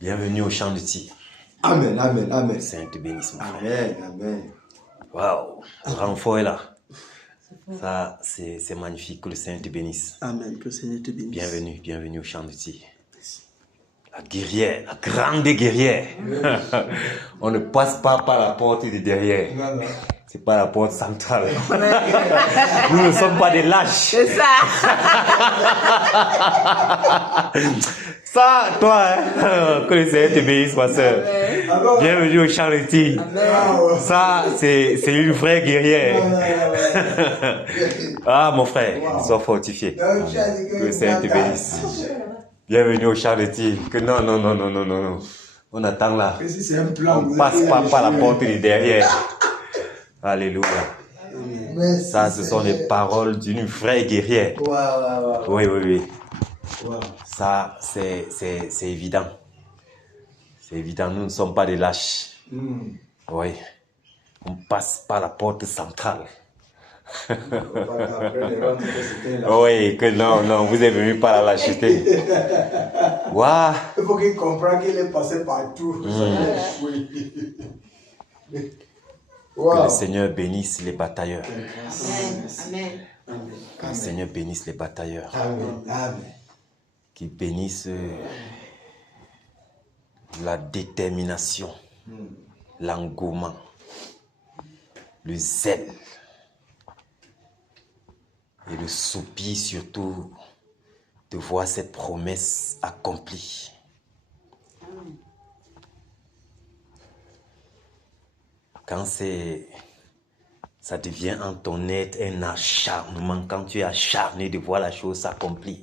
Bienvenue au champ de tir. Amen, amen, amen. Saint te bénisse, mon frère. Amen, amen. Waouh, le renfort est là. Ça, c'est magnifique, que le Seigneur te bénisse. Amen, que le Seigneur te bénisse. Bienvenue, bienvenue au champ de tir. La guerrière, la grande guerrière. On ne passe pas par la porte de derrière. Non, non. C'est pas la porte centrale. Nous ne sommes pas des lâches. C'est ça. Ça, toi, hein, que le Seigneur te bénisse, ma soeur. Bienvenue au champ de tir. Ça, c'est une vraie guerrière. Ah, mon frère, sois fortifié. Que le Seigneur te bénisse. Bienvenue au champ de tir. Que non. On attend là. On passe pas par la porte de derrière. Alléluia. Ça, ce sont les paroles d'une vraie guerrière. Oui. Ça, c'est évident. C'est évident, nous ne sommes pas des lâches. Oui. On passe par la porte centrale. Oui, que non, vous êtes venu par la lâcheté. Waouh. Il faut qu'il comprenne qu'il est passé partout. Que le Seigneur bénisse les batailleurs. Amen. Que le Seigneur bénisse les batailleurs. Amen. Qu'il bénisse la détermination, l'engouement, le zèle et le soupir surtout de voir cette promesse accomplie. Quand ça devient en ton être un acharnement, quand tu es acharné de voir la chose s'accomplir.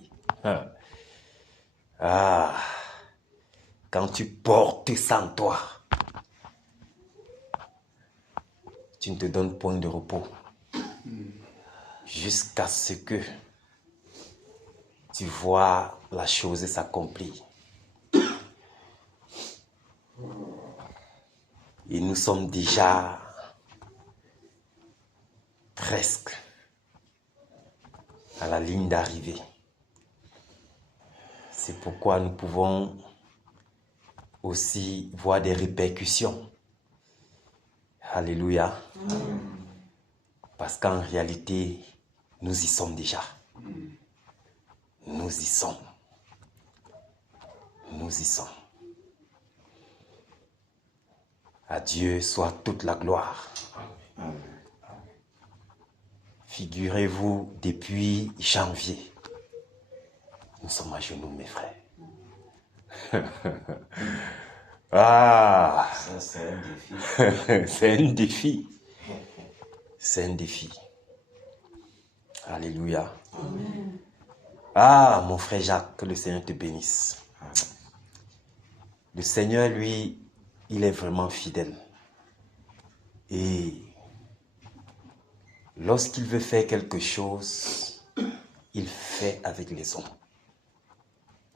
Quand tu portes ça en toi, tu ne te donnes point de repos jusqu'à ce que tu vois la chose s'accomplir. Et nous sommes déjà presque à la ligne d'arrivée. C'est pourquoi nous pouvons aussi voir des répercussions. Alléluia. Parce qu'en réalité, nous y sommes déjà. Nous y sommes. À Dieu soit toute la gloire. Figurez-vous, depuis janvier, nous sommes à genoux, mes frères. Ça, c'est un défi. C'est un défi. Alléluia. Amen. Mon frère Jacques, que le Seigneur te bénisse. Le Seigneur, lui, il est vraiment fidèle. Et lorsqu'il veut faire quelque chose, il fait avec les hommes.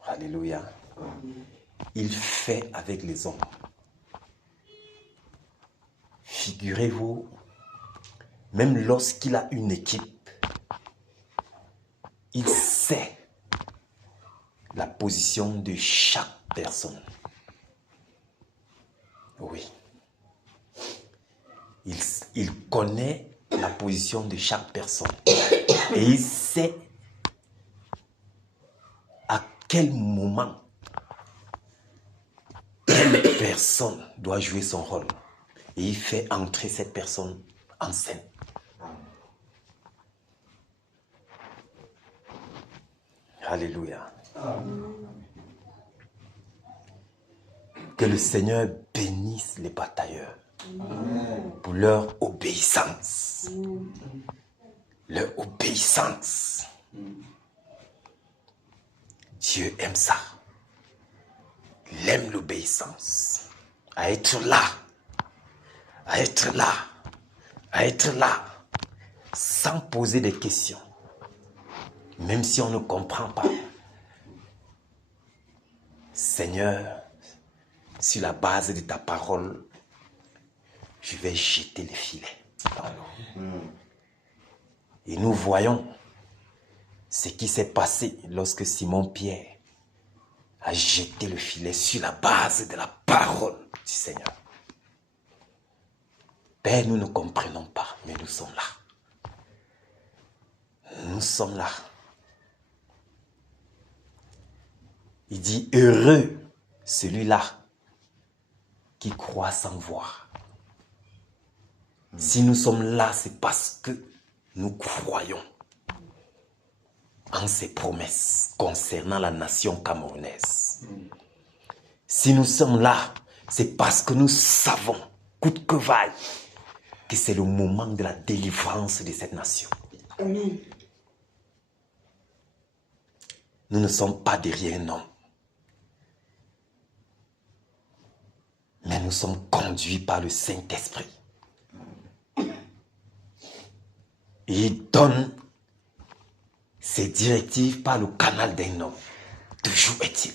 Alléluia. Il fait avec les hommes. Figurez-vous, même lorsqu'il a une équipe, il sait la position de chaque personne. Oui. Il connaît la position de chaque personne. Et il sait à quel moment quelle personne doit jouer son rôle. Et il fait entrer cette personne en scène. Alléluia. Que le Seigneur bénisse les batailleurs pour leur obéissance. Leur obéissance. Dieu aime ça. Il aime l'obéissance. À être là. Sans poser des questions. Même si on ne comprend pas. Seigneur, sur la base de ta parole, je vais jeter les filets dans l'eau. Et nous voyons ce qui s'est passé lorsque Simon-Pierre à jeter le filet sur la base de la parole du Seigneur. Père, nous ne comprenons pas, mais nous sommes là. Nous sommes là. Il dit, heureux celui-là qui croit sans voir. Si nous sommes là, c'est parce que nous croyons en ses promesses concernant la nation camerounaise. Si nous sommes là, c'est parce que nous savons, coûte que vaille, que c'est le moment de la délivrance de cette nation. Amen. Nous ne sommes pas derrière un homme, mais nous sommes conduits par le Saint-Esprit. Il donne ses directives par le canal d'un homme. Toujours est-il.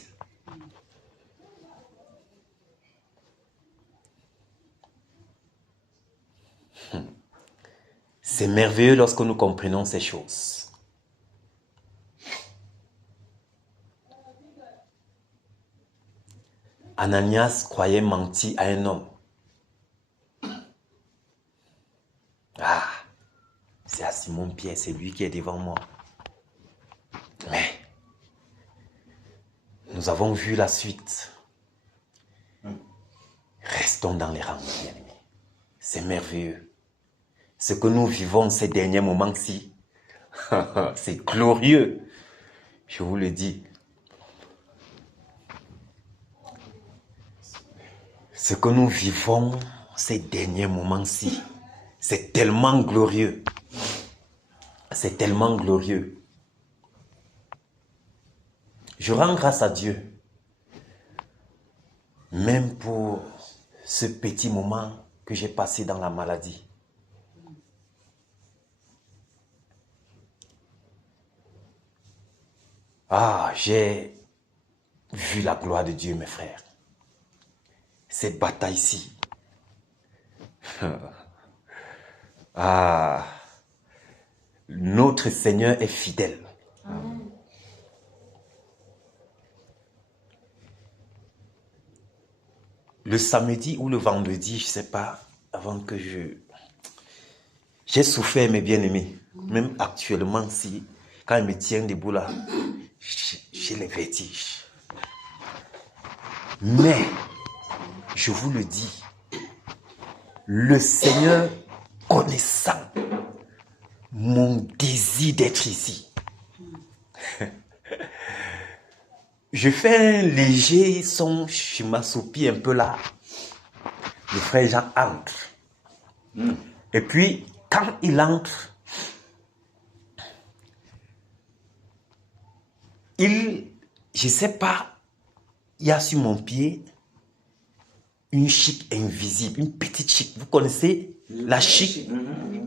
C'est merveilleux lorsque nous comprenons ces choses. Ananias croyait mentir à un homme. Ah, c'est à Simon-Pierre, c'est lui qui est devant moi. Mais, nous avons vu la suite. Restons dans les rangs, bien-aimés. C'est merveilleux. Ce que nous vivons ces derniers moments-ci, c'est glorieux. Je vous le dis. Ce que nous vivons ces derniers moments-ci, c'est tellement glorieux. C'est tellement glorieux. Je rends grâce à Dieu, même pour ce petit moment que j'ai passé dans la maladie. Ah, j'ai vu la gloire de Dieu, mes frères. Cette bataille-ci. Ah, notre Seigneur est fidèle. Amen. Le samedi ou le vendredi, je ne sais pas, avant que j'ai souffert, mes bien-aimés. Même actuellement, quand je me tiens debout là, j'ai les vertiges. Mais, je vous le dis, le Seigneur connaissant mon désir d'être ici, je fais un léger son, je m'assoupis un peu là. Le frère Jean entre. Et puis, quand il entre, je ne sais pas, il y a sur mon pied une chic invisible, une petite chic. Vous connaissez la chic?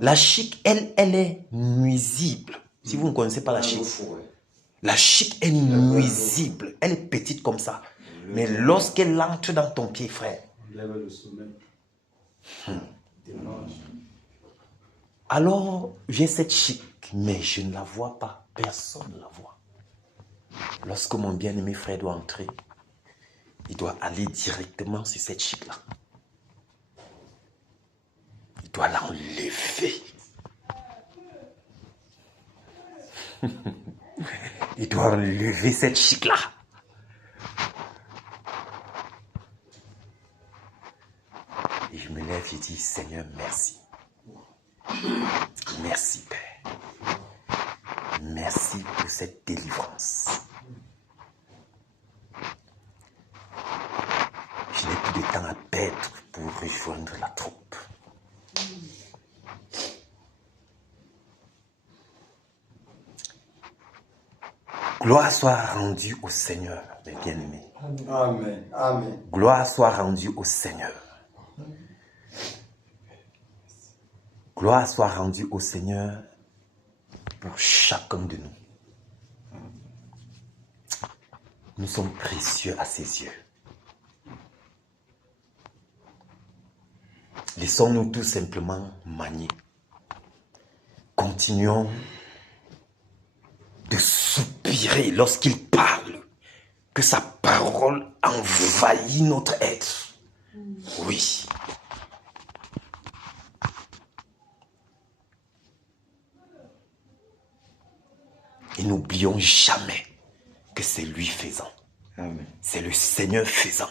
La chic, elle est nuisible. Si vous ne connaissez pas la chic. La chic est nuisible. Elle est petite comme ça. Mais lorsqu'elle entre dans ton pied, frère, alors j'ai cette chic, mais je ne la vois pas. Personne ne la voit. Lorsque mon bien-aimé frère doit entrer, il doit aller directement sur cette chic-là. Il doit l'enlever. Il doit enlever cette chic-là. Et je me lève, je dis, Seigneur, merci. Merci, Père. Merci pour cette délivrance. Je n'ai plus de temps à perdre pour rejoindre la troupe. Gloire soit rendue au Seigneur, mes bien-aimés. Amen. Amen. Gloire soit rendue au Seigneur. Gloire soit rendue au Seigneur pour chacun de nous. Nous sommes précieux à ses yeux. Laissons-nous tout simplement manier. Continuons de soupirer lorsqu'il parle. Que sa parole parole envahit notre être. Oui. Et n'oublions jamais que c'est lui faisant. Amen. C'est le Seigneur faisant.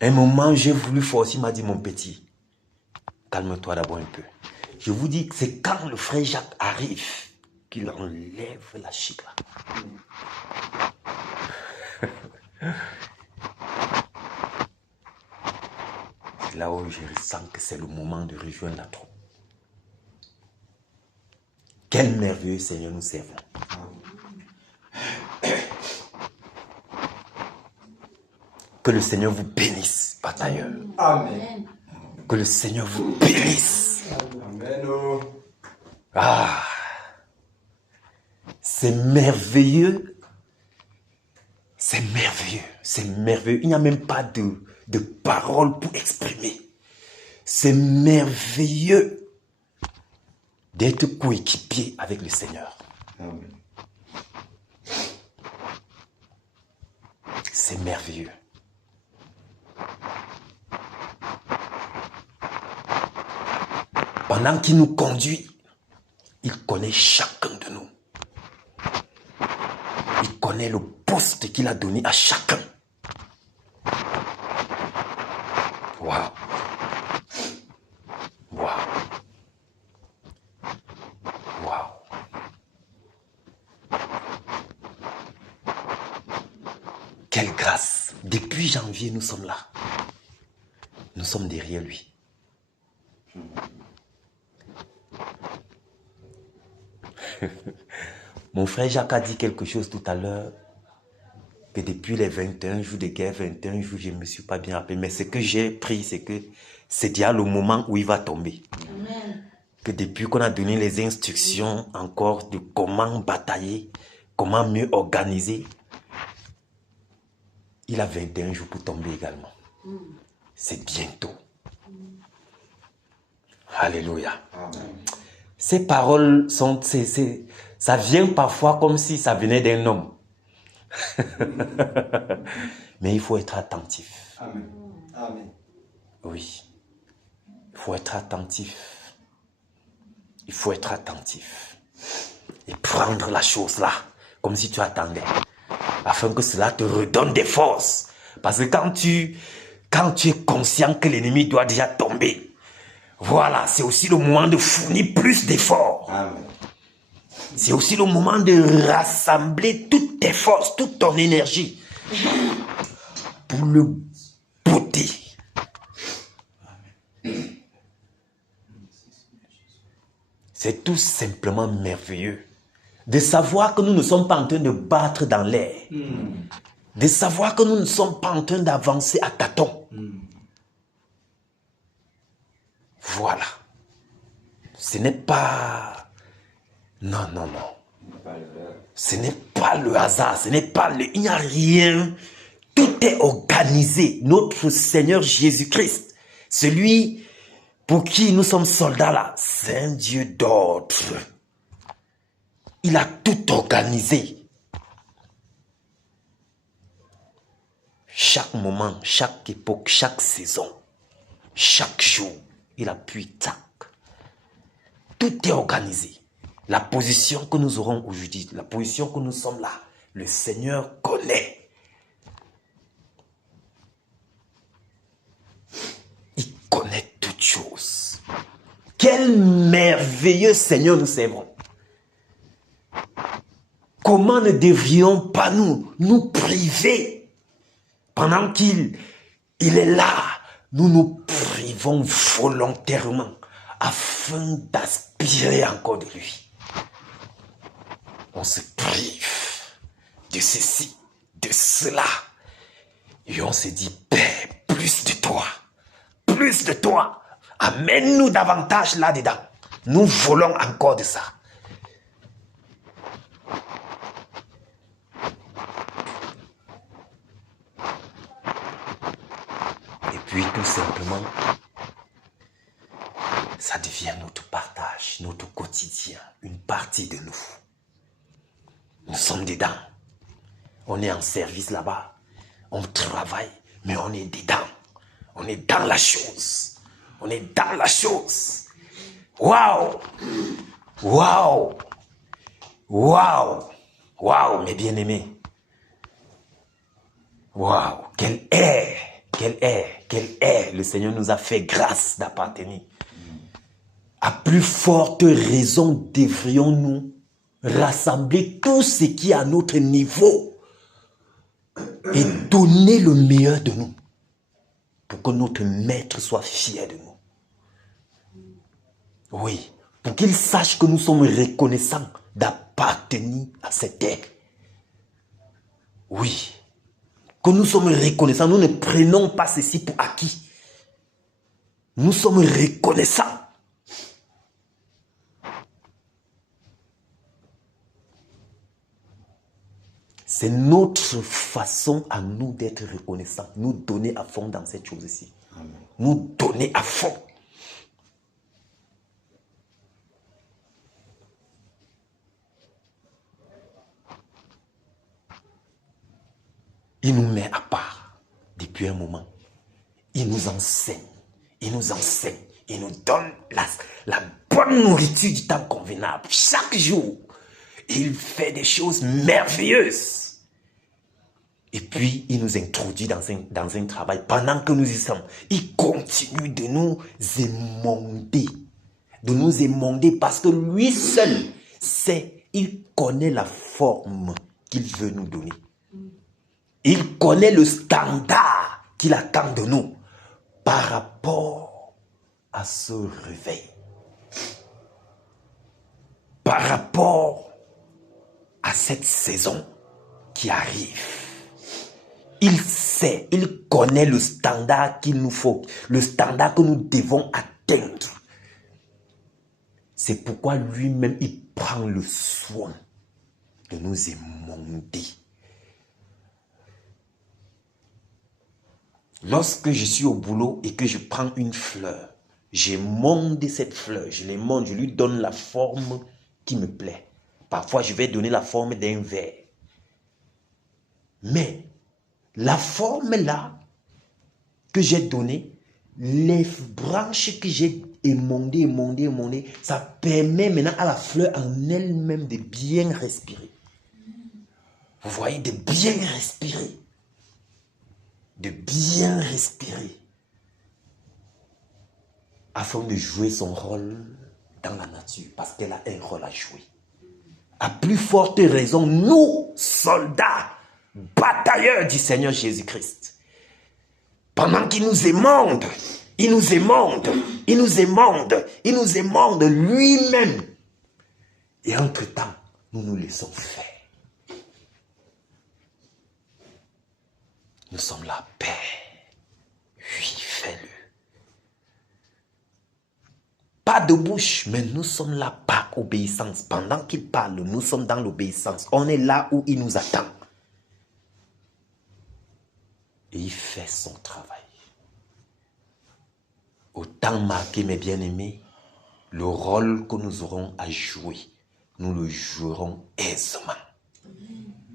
Un moment, j'ai voulu forcer, il m'a dit, mon petit, calme-toi d'abord un peu. Je vous dis que c'est quand le frère Jacques arrive qu'il enlève la chic là. C'est là où je ressens que c'est le moment de rejoindre la troupe. Quel merveilleux Seigneur nous servons. Que le Seigneur vous bénisse, batailleur. Amen. Que le Seigneur vous bénisse. Amen. Ah, c'est merveilleux. C'est merveilleux. C'est merveilleux. Il n'y a même pas de paroles pour exprimer. C'est merveilleux d'être coéquipier avec le Seigneur. Amen. C'est merveilleux. Pendant qu'il nous conduit, il connaît chacun de nous. Il connaît le poste qu'il a donné à chacun. Waouh. Waouh. Waouh. Quelle grâce. Depuis janvier, nous sommes là. Nous sommes derrière lui. Mon frère Jacques a dit quelque chose tout à l'heure, que depuis les 21 jours de guerre, 21 jours, je ne me suis pas bien rappelé. Mais ce que j'ai pris, c'est que c'est déjà le moment où il va tomber. Amen. Que depuis qu'on a donné les instructions encore de comment batailler, comment mieux organiser, il a 21 jours pour tomber également. C'est bientôt. Alléluia. Amen. Ces paroles sont... ça vient parfois comme si ça venait d'un homme. Mais il faut être attentif. Amen. Amen. Oui. Il faut être attentif. Il faut être attentif. Et prendre la chose là, comme si tu attendais. Afin que cela te redonne des forces. Parce que quand tu es conscient que l'ennemi doit déjà tomber, voilà, c'est aussi le moment de fournir plus d'efforts. Amen. C'est aussi le moment de rassembler toutes tes forces, toute ton énergie pour le botter. C'est tout simplement merveilleux de savoir que nous ne sommes pas en train de battre dans l'air. De savoir que nous ne sommes pas en train d'avancer à tâtons. Voilà. Ce n'est pas... Non, non, non. Ce n'est pas le hasard, ce n'est pas le... Il n'y a rien. Tout est organisé. Notre Seigneur Jésus-Christ, celui pour qui nous sommes soldats là, c'est un Dieu d'ordre. Il a tout organisé. Chaque moment, chaque époque, chaque saison, chaque jour, il appuie, tac. Tout est organisé. La position que nous aurons aujourd'hui, la position que nous sommes là, le Seigneur connaît. Il connaît toutes choses. Quel merveilleux Seigneur nous servons. Comment ne devrions pas nous priver pendant qu'il est là? Nous nous privons volontairement afin d'aspirer encore de lui. On se prive de ceci, de cela. Et on se dit, Père, plus de toi. Plus de toi. Amène-nous davantage là-dedans. Nous voulons encore de ça. Et puis tout simplement, Ça devient notre partage, notre quotidien, une partie de nous. Nous sommes dedans. On est en service là-bas. On travaille, mais on est dedans. On est dans la chose. On est dans la chose. Waouh! Waouh! Waouh! Waouh, mes bien-aimés. Waouh! Quelle est. Le Seigneur nous a fait grâce d'appartenir. À plus forte raison, devrions-nous rassembler tout ce qui est à notre niveau et donner le meilleur de nous pour que notre maître soit fier de nous. Oui, pour qu'il sache que nous sommes reconnaissants d'appartenir à cette terre. Oui, que nous sommes reconnaissants, nous ne prenons pas ceci pour acquis. Nous sommes reconnaissants. C'est notre façon à nous d'être reconnaissants, nous donner à fond dans cette chose-ci. Nous donner à fond. Il nous met à part depuis un moment. Il nous enseigne. Il nous donne la bonne nourriture du temps convenable. Chaque jour, il fait des choses merveilleuses. Et puis, il nous introduit dans un travail. Pendant que nous y sommes, il continue de nous émonder. De nous émonder parce que lui seul sait, il connaît la forme qu'il veut nous donner. Il connaît le standard qu'il attend de nous par rapport à ce réveil. Par rapport à cette saison qui arrive. Il sait, il connaît le standard qu'il nous faut, le standard que nous devons atteindre. C'est pourquoi lui-même, il prend le soin de nous émonder. Lorsque je suis au boulot et que je prends une fleur, j'émonde cette fleur, je l'émonde, je lui donne la forme qui me plaît. Parfois, je vais donner la forme d'un verre. Mais la forme là que j'ai donnée, les branches que j'ai émondées, ça permet maintenant à la fleur en elle-même de bien respirer. Vous voyez, de bien respirer. De bien respirer. Afin de jouer son rôle dans la nature. Parce qu'elle a un rôle à jouer. À plus forte raison, nous, soldats, batailleurs du Seigneur Jésus-Christ. Pendant qu'il nous émonde, il nous émonde lui-même. Et entre-temps, nous nous laissons faire. Nous sommes la paix. Oui, fais-le. Pas de bouche, mais nous sommes là par obéissance. Pendant qu'il parle, nous sommes dans l'obéissance. On est là où il nous attend. Et il fait son travail. Au temps marqué, mes bien-aimés, le rôle que nous aurons à jouer, nous le jouerons aisément.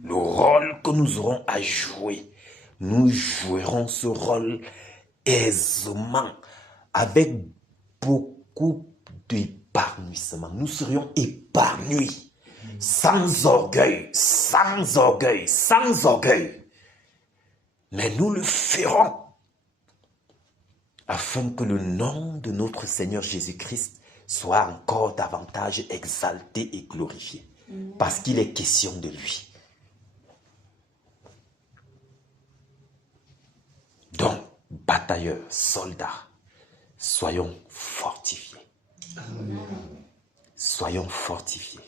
Le rôle que nous aurons à jouer, nous jouerons ce rôle aisément, avec beaucoup d'épanouissement. Nous serions épanouis, sans orgueil. Mais nous le ferons afin que le nom de notre Seigneur Jésus-Christ soit encore davantage exalté et glorifié. Parce qu'il est question de lui. Donc, batailleurs, soldats, soyons fortifiés. Soyons fortifiés.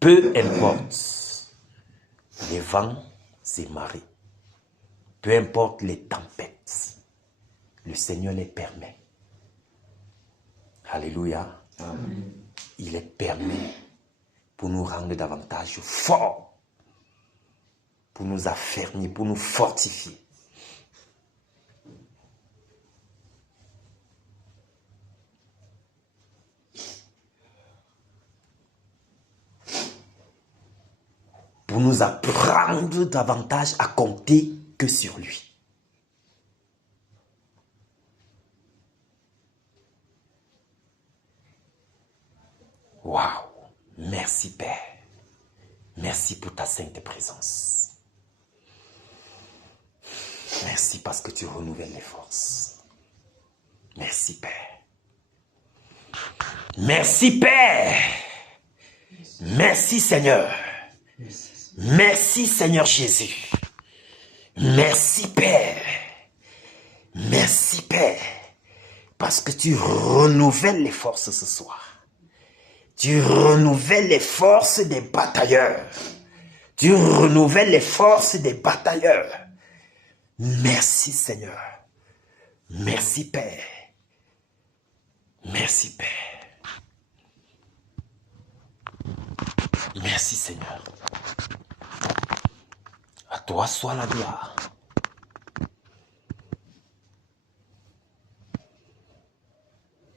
Peu importe les vents et marées, peu importe les tempêtes, le Seigneur les permet. Alléluia. Amen. Il les permet pour nous rendre davantage forts, pour nous affermir, pour nous fortifier. nous apprendre davantage à compter que sur lui. Waouh! Merci Père. Merci pour ta sainte présence. Merci parce que tu renouvelles les forces. Merci Père. Merci Père. Merci Seigneur. Merci Seigneur Jésus. Merci Père. Merci Père. Parce que tu renouvelles les forces ce soir. Tu renouvelles les forces des batailleurs. Tu renouvelles les forces des batailleurs. Merci Seigneur. Merci Père. Merci Père. Merci Seigneur. À toi soit la gloire.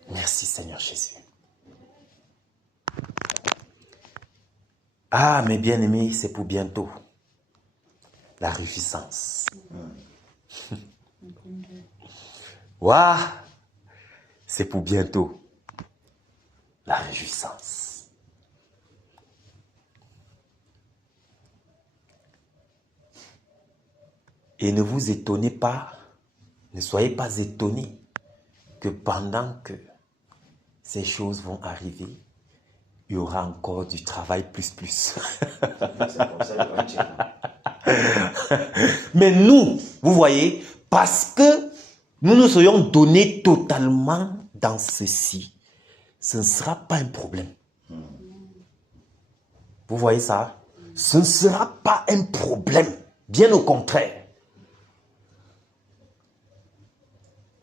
Merci Seigneur Jésus. Ah, mes bien-aimés, c'est pour bientôt. La réjouissance. Waouh, c'est pour bientôt. La réjouissance. Et ne vous étonnez pas, ne soyez pas étonnés que pendant que ces choses vont arriver, il y aura encore du travail plus. Mais nous, vous voyez, parce que nous nous soyons donnés totalement dans ceci, ce ne sera pas un problème. Vous voyez ça? Ce ne sera pas un problème. Bien au contraire.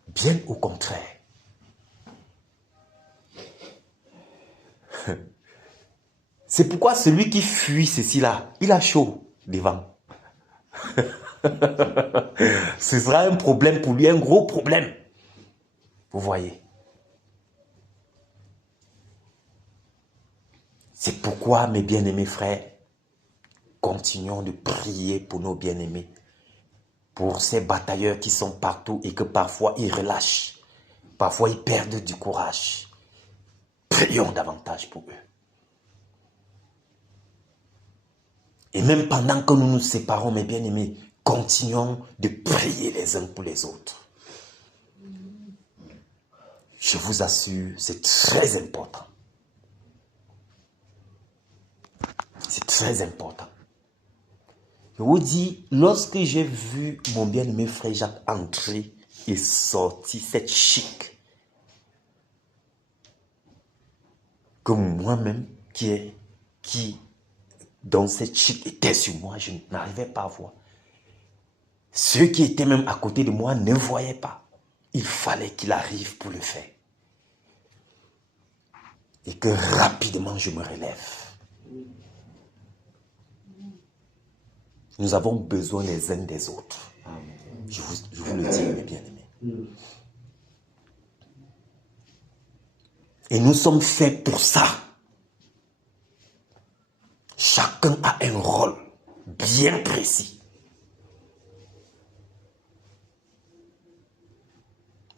Bien au contraire. C'est pourquoi celui qui fuit ceci-là, il a chaud devant. Ce sera un problème pour lui, un gros problème. Vous voyez. C'est pourquoi, mes bien-aimés frères, continuons de prier pour nos bien-aimés, pour ces batailleurs qui sont partout et que parfois ils relâchent, parfois ils perdent du courage. Prions davantage pour eux. Et même pendant que nous nous séparons, mes bien-aimés, continuons de prier les uns pour les autres. Je vous assure, c'est très important. C'est très important. Je vous dis, lorsque j'ai vu mon bien-aimé frère Jacques entrer et sortir cette chic, comme moi-même qui dans cette chic était sur moi, je n'arrivais pas à voir. Ceux qui étaient même à côté de moi ne voyaient pas. Il fallait qu'il arrive pour le faire. Et que rapidement je me relève. Nous avons besoin les uns des autres. Je vous le dis, mes bien-aimés. Et nous sommes faits pour ça. Chacun a un rôle bien précis.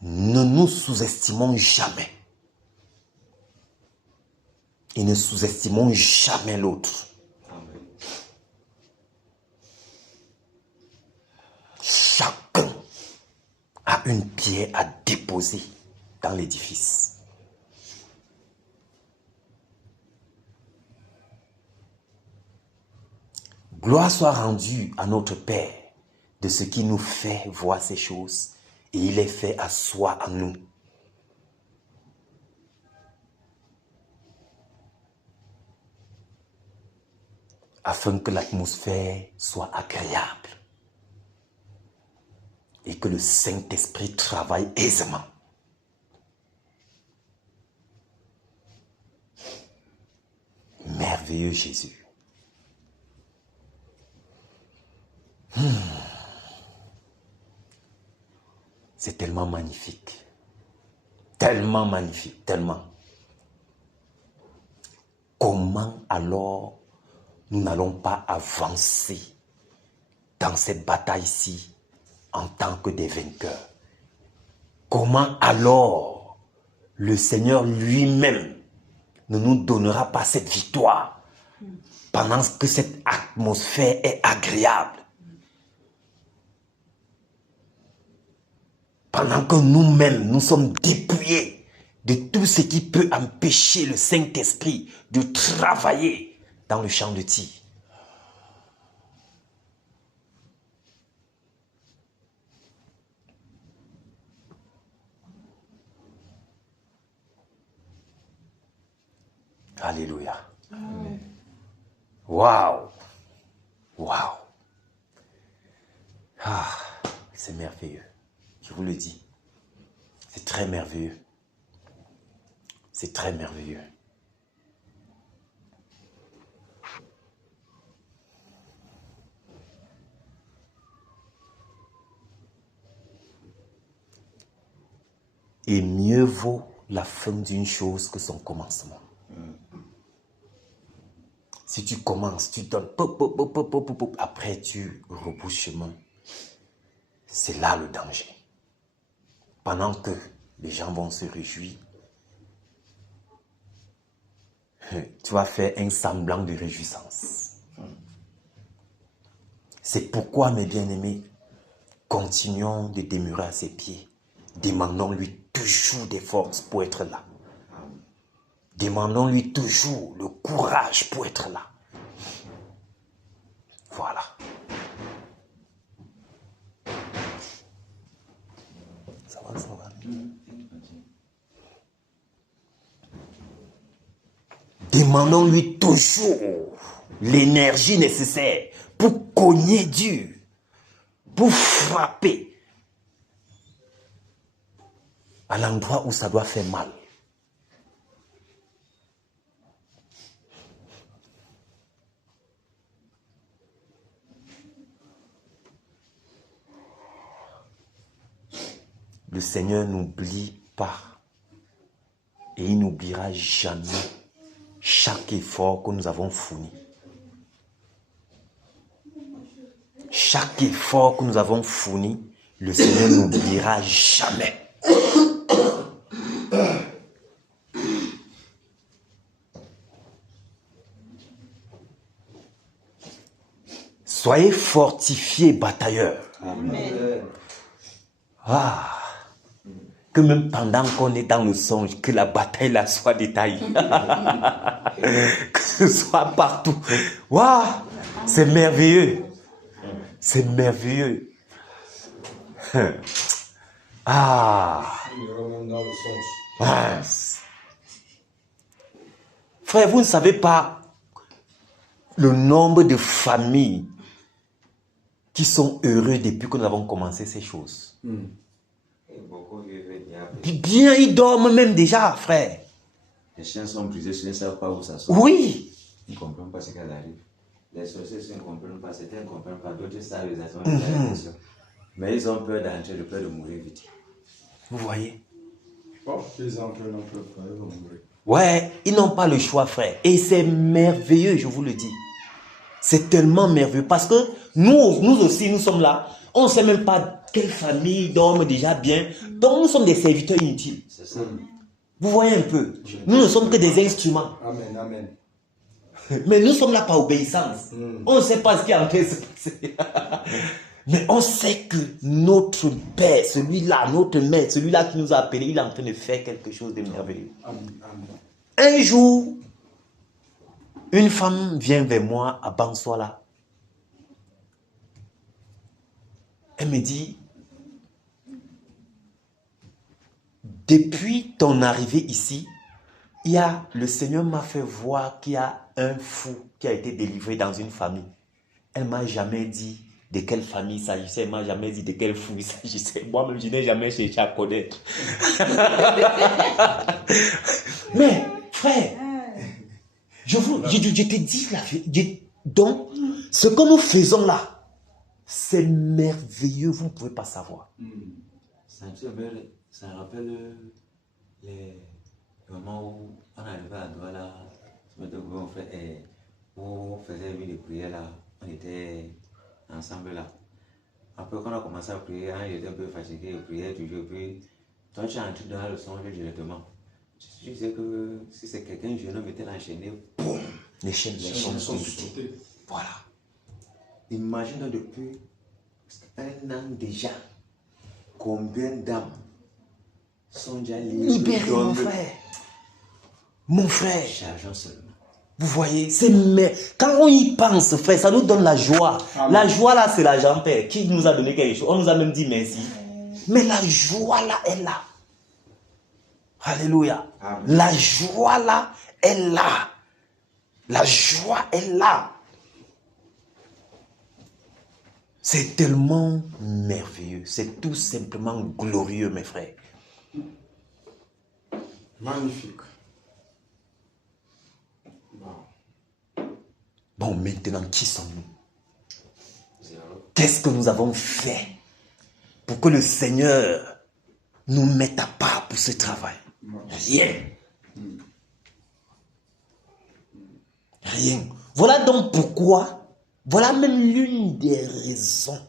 Ne nous sous-estimons jamais. Et ne sous-estimons jamais l'autre. Chacun a une pierre à déposer dans l'édifice. Gloire soit rendue à notre Père de ce qui nous fait voir ces choses et il les fait asseoir en nous. Afin que l'atmosphère soit agréable et que le Saint-Esprit travaille aisément. Merveilleux Jésus. C'est tellement magnifique. Tellement magnifique, tellement. Comment alors nous n'allons pas avancer dans cette bataille-ci en tant que des vainqueurs. Comment alors le Seigneur lui-même ne nous donnera pas cette victoire pendant que cette atmosphère est agréable? Pendant que nous-mêmes, nous sommes dépouillés de tout ce qui peut empêcher le Saint-Esprit de travailler dans le champ de tir. Alléluia. Waouh. Waouh. Ah, c'est merveilleux. Je vous le dis. C'est très merveilleux. C'est très merveilleux. Et mieux vaut la fin d'une chose que son commencement. Si tu commences, tu donnes, après tu repousses chemin. C'est là le danger. Pendant que les gens vont se réjouir, tu vas faire un semblant de réjouissance. C'est pourquoi, mes bien-aimés, continuons de demeurer à ses pieds. Demandons-lui toujours des forces pour être là. Demandons-lui toujours le courage pour être là. Voilà. Ça va, ça va. Demandons-lui toujours l'énergie nécessaire pour cogner dur, pour frapper à l'endroit où ça doit faire mal. Le Seigneur n'oublie pas et il n'oubliera jamais chaque effort que nous avons fourni. Chaque effort que nous avons fourni, le Seigneur n'oubliera jamais. Soyez fortifiés, batailleurs. Amen. Ah, que même pendant qu'on est dans le songe, que la bataille là soit détaillée. Que ce soit partout. Waouh, c'est merveilleux. C'est merveilleux. Ah. Ah. Frère, vous ne savez pas le nombre de familles qui sont heureux depuis que nous avons commencé ces choses. Bien, ils dorment même déjà, frère. Les chiens sont brisés, ils ne savent pas où ça sort. Oui. Ils ne comprennent pas ce qu'elle arrive. Les sorciers ne comprennent pas, certains ne comprennent pas, d'autres savent exactement la question. Mais ils ont peur d'entrer, de peur de mourir vite. Vous voyez? Oh, les enfants n'ont pas peur, ils vont mourir. Ouais, ils n'ont pas le choix, frère. Et c'est merveilleux, je vous le dis. C'est tellement merveilleux parce que nous aussi, nous sommes là. On ne sait même pas quelle famille dorme déjà bien. Donc, nous sommes des serviteurs inutiles. C'est ça. Vous voyez un peu. Nous ne sommes que des instruments. Amen, amen. Mais nous sommes là par obéissance. On ne sait pas ce qui est en train de se passer. Mais on sait que notre Père, celui-là, notre Maître, celui-là qui nous a appelés, il est en train de faire quelque chose de merveilleux. Amen, amen. Un jour, une femme vient vers moi à Bansoala. Elle me dit, depuis ton arrivée ici, le Seigneur m'a fait voir qu'il y a un fou qui a été délivré dans une famille. Elle ne m'a jamais dit de quelle famille il s'agissait, elle ne m'a jamais dit de quel fou il s'agissait. Moi-même, je n'ai jamais cherché à connaître. Mais, frère, je te dis la vérité. Donc, ce que nous faisons là, c'est merveilleux, vous ne pouvez pas savoir. Ça me rappelle les moments où on arrivait à Douala, on fait où on faisait une de prière là, on était ensemble là. Après, quand on a commencé à prier, hein, j'étais un peu fatigué, je priais toujours. Puis, toi, tu es entré dans le songe directement. Je disais que si c'est quelqu'un, je m'étais enchaîné, boum, Les chaînes sont sont sautés. voilà. Imagine donc depuis un an déjà, combien d'âmes sont déjà libérés, mon frère. Mon frère. Chargeons seulement. Vous voyez, quand on y pense, frère, ça nous donne la joie. Amen. La joie là, c'est l'argent père qui nous a donné quelque chose. On nous a même dit merci. Mais la joie là est là. Alléluia. Amen. La joie là est là. La joie est là. C'est tellement merveilleux. C'est tout simplement glorieux, mes frères. Magnifique. Wow. Bon, maintenant, qui sommes-nous? Qu'est-ce que nous avons fait pour que le Seigneur nous mette à part pour ce travail? Rien. Rien. Voilà donc pourquoi, voilà même l'une des raisons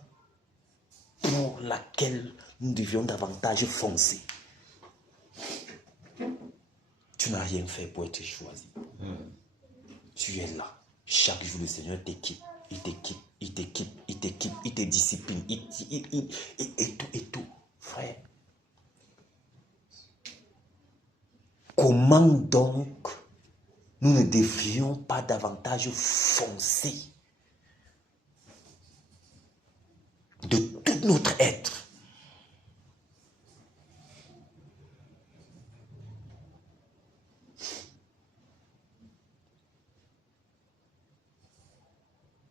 pour laquelle nous devions davantage foncer. Tu n'as rien fait pour être choisi. Tu es là. Chaque jour, le Seigneur t'équipe. Il t'équipe, il t'équipe, il t'équipe, il te discipline. Et tout. Frère. Comment donc nous ne devrions pas davantage foncer de tout notre être?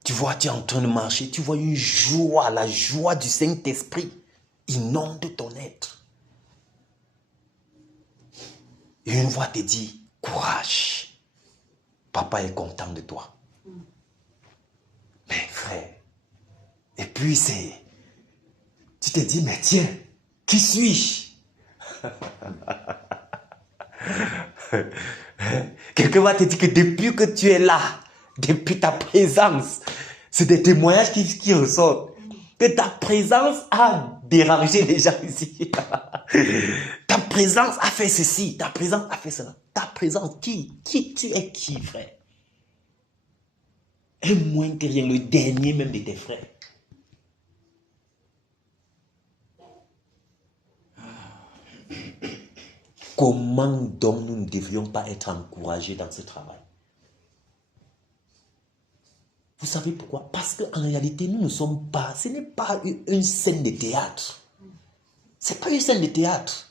Tu vois, tu es en train de marcher, tu vois une joie, la joie du Saint-Esprit inonde ton être. Et une voix te dit, courage, papa est content de toi. Mais frère, et puis tu te dis, mais tiens, qui suis-je? Quelqu'un va te dire que depuis que tu es là, depuis ta présence, c'est des témoignages qui ressortent. Que ta présence a dérangé les gens ici. Ta présence a fait ceci, ta présence a fait cela. Ta présence, qui tu es qui, frère? Et moins que rien, le dernier même de tes frères. Comment donc nous ne devrions pas être encouragés dans ce travail? Vous savez pourquoi? Parce qu'en réalité, nous ne sommes pas, ce n'est pas une scène de théâtre. Ce n'est pas une scène de théâtre.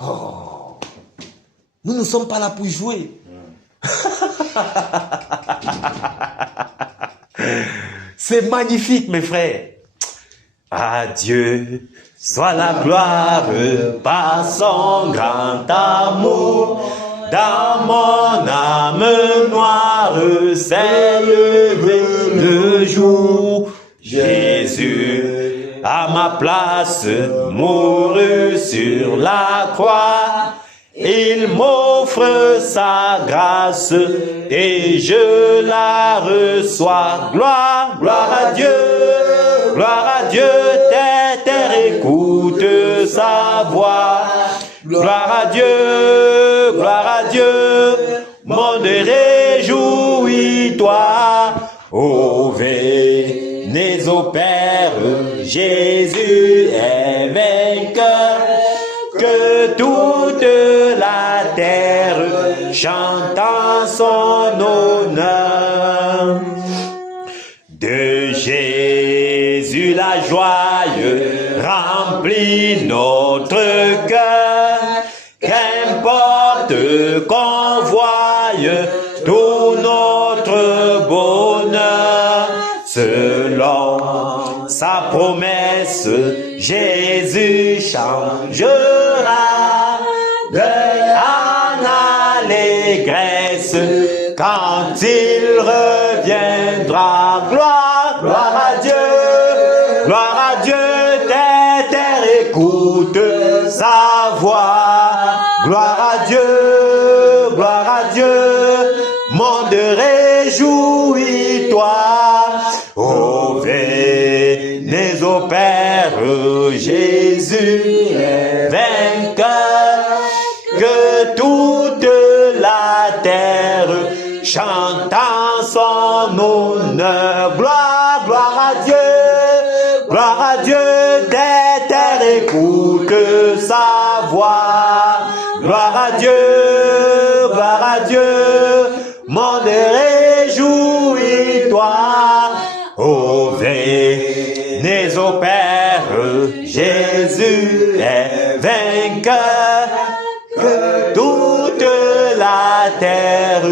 Oh, nous ne sommes pas là pour jouer. C'est magnifique, mes frères. À Dieu soit la gloire par son grand amour. Dans mon âme noire s'est levé le jour. Jésus, à ma place, mourut sur la croix. Il m'offre sa grâce et je la reçois. Gloire, gloire à Dieu, terre écoute sa voix. Gloire à Dieu, monde réjouis-toi. Ô venez au Père, Jésus est vainqueur. Que toute la terre chante en son honneur. De Jésus la joie remplit notre cœur. Qu'importe qu'on voie tout notre bonheur, selon sa promesse, Jésus changera deuil en allégresse quand il reviendra. Gloire, gloire à Dieu, terre écoute sa voix. Gloire à Dieu, Jésus est vainqueur, que toute la terre chante en son honneur. Gloire, gloire à Dieu, des terres écoute sa voix. Gloire à Dieu, monde réjouis-toi. Ô venez au Père, Jésus est vainqueur, que toute la terre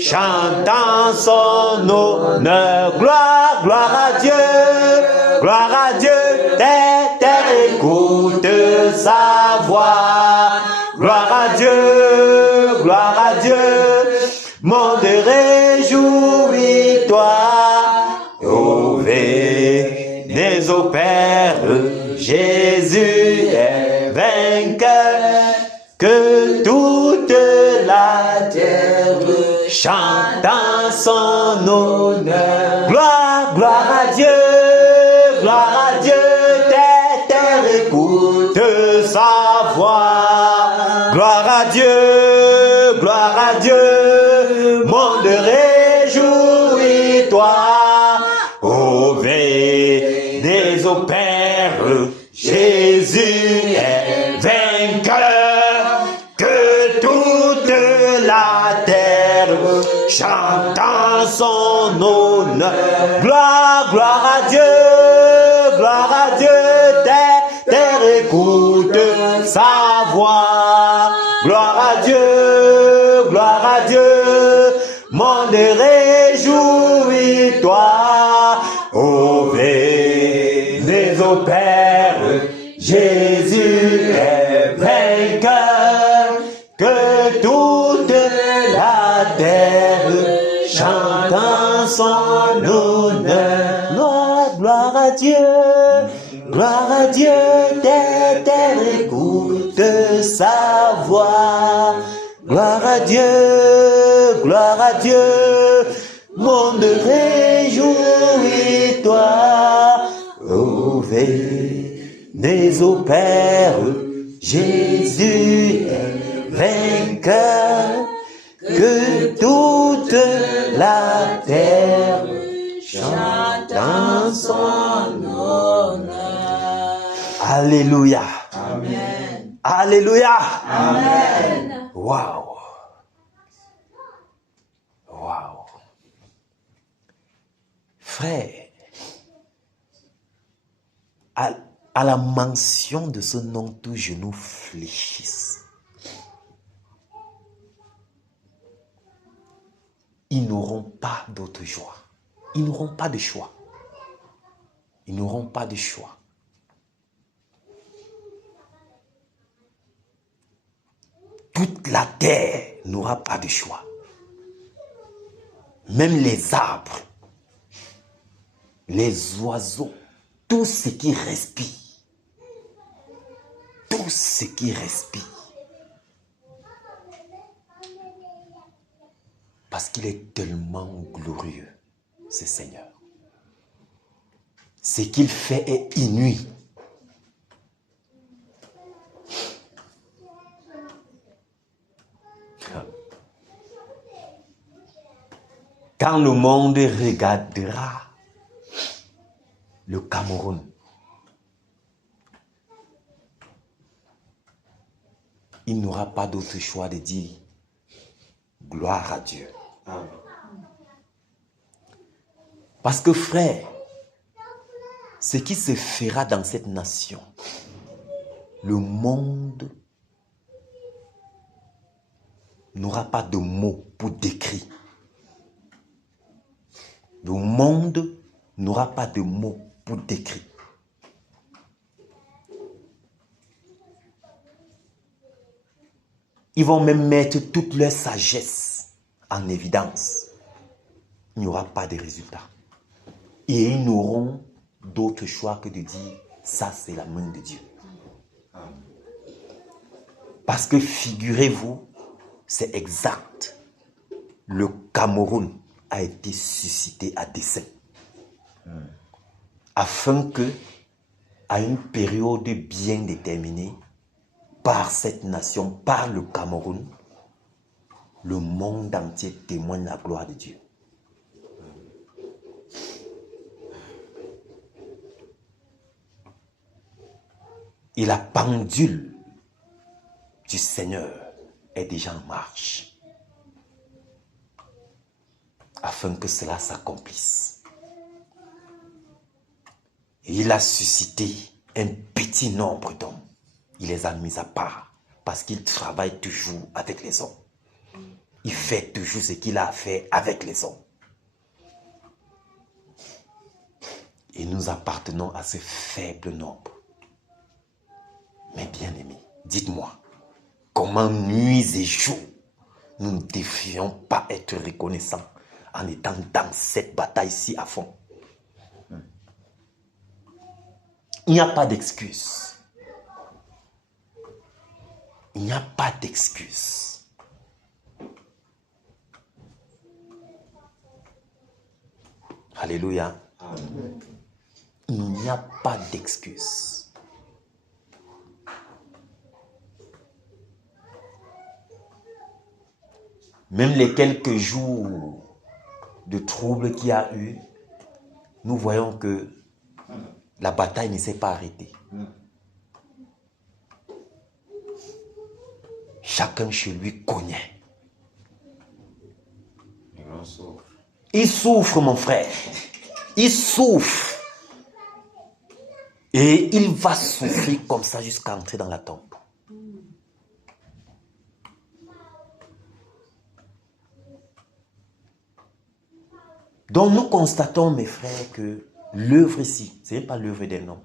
chante en son honneur. Gloire, gloire à Dieu, des terres écoute sa voix. Gloire à Dieu, monde réjouis-toi. Ô venez au Père, Jésus est vainqueur, que toute la terre chante en son honneur. Gloire, gloire à Dieu, des terres écoute sa voix. Gloire à Dieu, monde réjouis-toi. Ô venez au Père, Jésus est vainqueur, que toute la terre chante en son honneur. Gloire, gloire à Dieu, des terres écoute sa voix. Gloire à Dieu, monde réjouis-toi. Ô venez au Père, Jésus est vainqueur, que toute la terre chante en son honneur. Gloire à Dieu, des terres écoute sa voix. Gloire à Dieu, monde réjouis-toi. Ô venez au Père, Jésus est vainqueur, que toute la terre chante en son honneur. Alléluia. Amen. Alléluia. Amen. Waouh. Waouh. Frère, à la mention de ce nom, tout genou fléchisse. Ils n'auront pas d'autre joie. Ils n'auront pas de choix. Ils n'auront pas de choix. Toute la terre n'aura pas de choix. Même les arbres, les oiseaux, tout ce qui respire. Tout ce qui respire. Parce qu'il est tellement glorieux, ce Seigneur. Ce qu'il fait est inouï. Quand le monde regardera le Cameroun, il n'aura pas d'autre choix de dire gloire à Dieu. Amen. Parce que frère, ce qui se fera dans cette nation, le monde n'aura pas de mots pour décrire. Le monde n'aura pas de mots pour décrire. Ils vont même mettre toute leur sagesse en évidence. Il n'y aura pas de résultat. Et ils n'auront d'autre choix que de dire, ça c'est la main de Dieu. Parce que figurez-vous, c'est exact. Le Cameroun a été suscité à dessein. Afin que à une période bien déterminée, par cette nation, par le Cameroun, le monde entier témoigne la gloire de Dieu. Et la pendule du Seigneur est déjà en marche, afin que cela s'accomplisse. Et il a suscité un petit nombre d'hommes. Il les a mis à part, parce qu'il travaille toujours avec les hommes. Il fait toujours ce qu'il a à faire avec les hommes. Et nous appartenons à ce faible nombre. Mais bien aimés, dites-moi, comment nuit et jour, nous ne devrions pas être reconnaissants en étant dans cette bataille-ci à fond. Il n'y a pas d'excuse. Il n'y a pas d'excuse. Alléluia. Amen. Il n'y a pas d'excuse. Même les quelques jours de troubles qu'il y a eu, nous voyons que la bataille ne s'est pas arrêtée. Chacun chez lui connaît. Il souffre, mon frère. Il souffre. Et il va souffrir comme ça jusqu'à entrer dans la tombe. Donc nous constatons, mes frères, que l'œuvre ici, ce n'est pas l'œuvre des noms.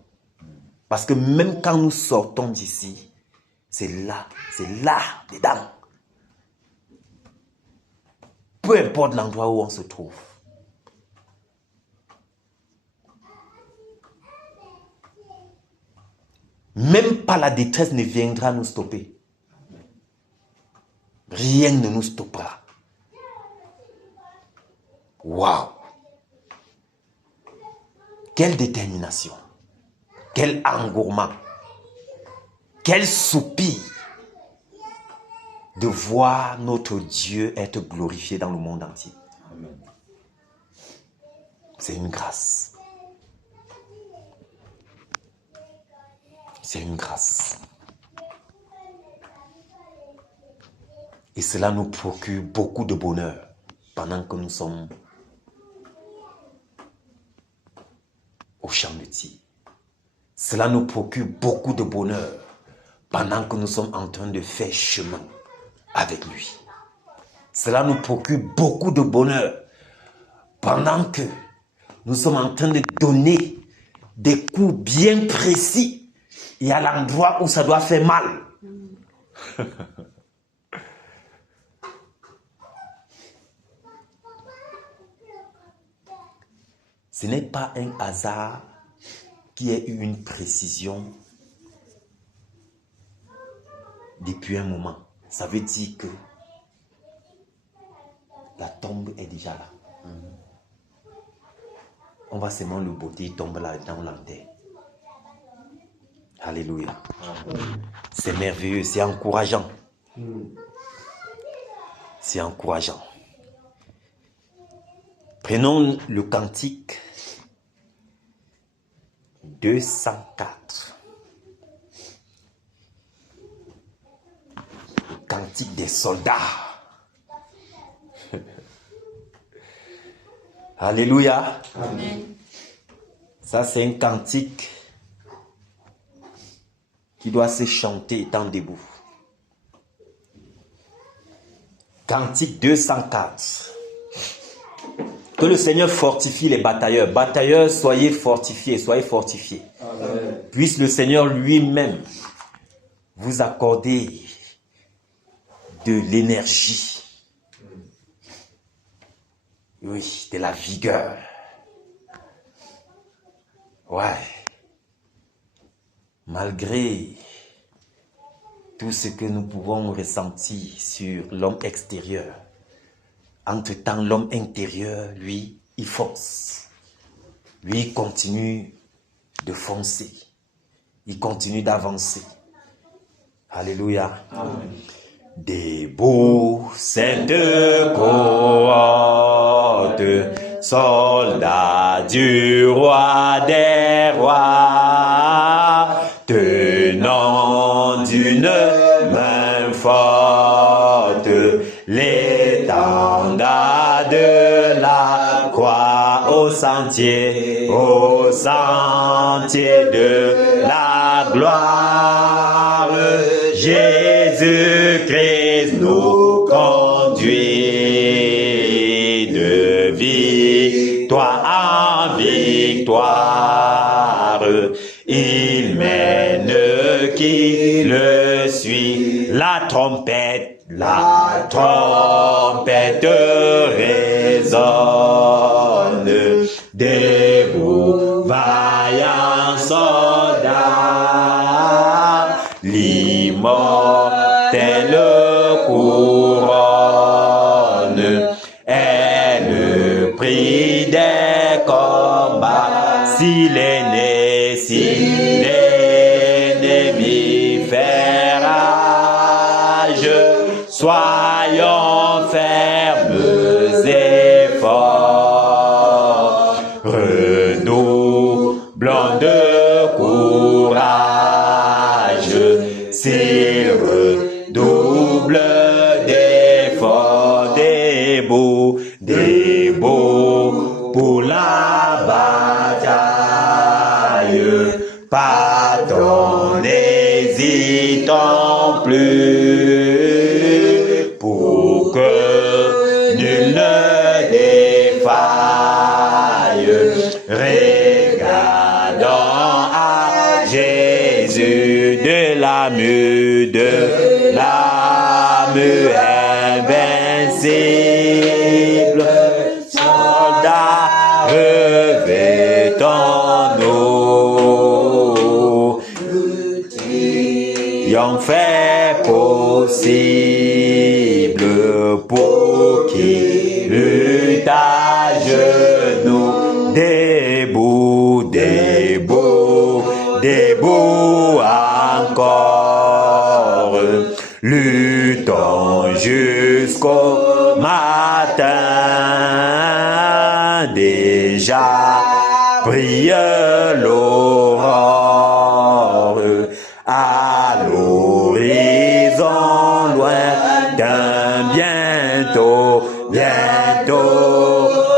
Parce que même quand nous sortons d'ici, c'est là, dedans. Peu importe l'endroit où on se trouve. Même pas la détresse ne viendra nous stopper. Rien ne nous stoppera. Waouh! Quelle détermination! Quel engouement! Quel soupir de voir notre Dieu être glorifié dans le monde entier. Amen. C'est une grâce. C'est une grâce. Et cela nous procure beaucoup de bonheur pendant que nous sommes au champ de tir. Cela nous procure beaucoup de bonheur pendant que nous sommes en train de faire chemin avec lui. Cela nous procure beaucoup de bonheur pendant que nous sommes en train de donner des coups bien précis et à l'endroit où ça doit faire mal. Ce n'est pas un hasard qui ait eu une précision depuis un moment. Ça veut dire que la tombe est déjà là. On va seulement le botter, il tombe là dans l'enterre. Alléluia. C'est merveilleux, c'est encourageant. C'est encourageant. Prenons le cantique 204. Le cantique des soldats. Alléluia. Amen. Ça, c'est un cantique qui doit se chanter étant debout. Cantique 204. Que le Seigneur fortifie les batailleurs. Batailleurs, soyez fortifiés, soyez fortifiés. Amen. Puisse le Seigneur lui-même vous accorder de l'énergie. Oui, de la vigueur. Ouais. Malgré tout ce que nous pouvons ressentir sur l'homme extérieur, entre-temps, l'homme intérieur, lui, il fonce. Lui, il continue de foncer. il continue d'avancer. Alléluia. Amen. Debout, sainte cohorte, soldats du roi des rois, tenant d'une main forte l'étendard de la croix au sentier de la gloire. Jésus-Christ nous conduit de victoire en victoire. Il mène qui le suit. La trompette résonne. Debout, vaillant soldat, l'immortelle couronne est le prix des combats. Si l'ennemi fait rage, soyons fermes et forts, redoublons de courage, s'il redouble d'efforts. Debout pour la bataille, partons, n'hésitons plus, pour que nul ne défaille. Regardons à Jésus de l'âme invincible. Soldats, revêtons-nous, ayons fait possible pour qui lutte à genoux. Debout encore, luttons jusqu'au matin. Déjà brille l'aurore à l'horizon lointain. Bientôt,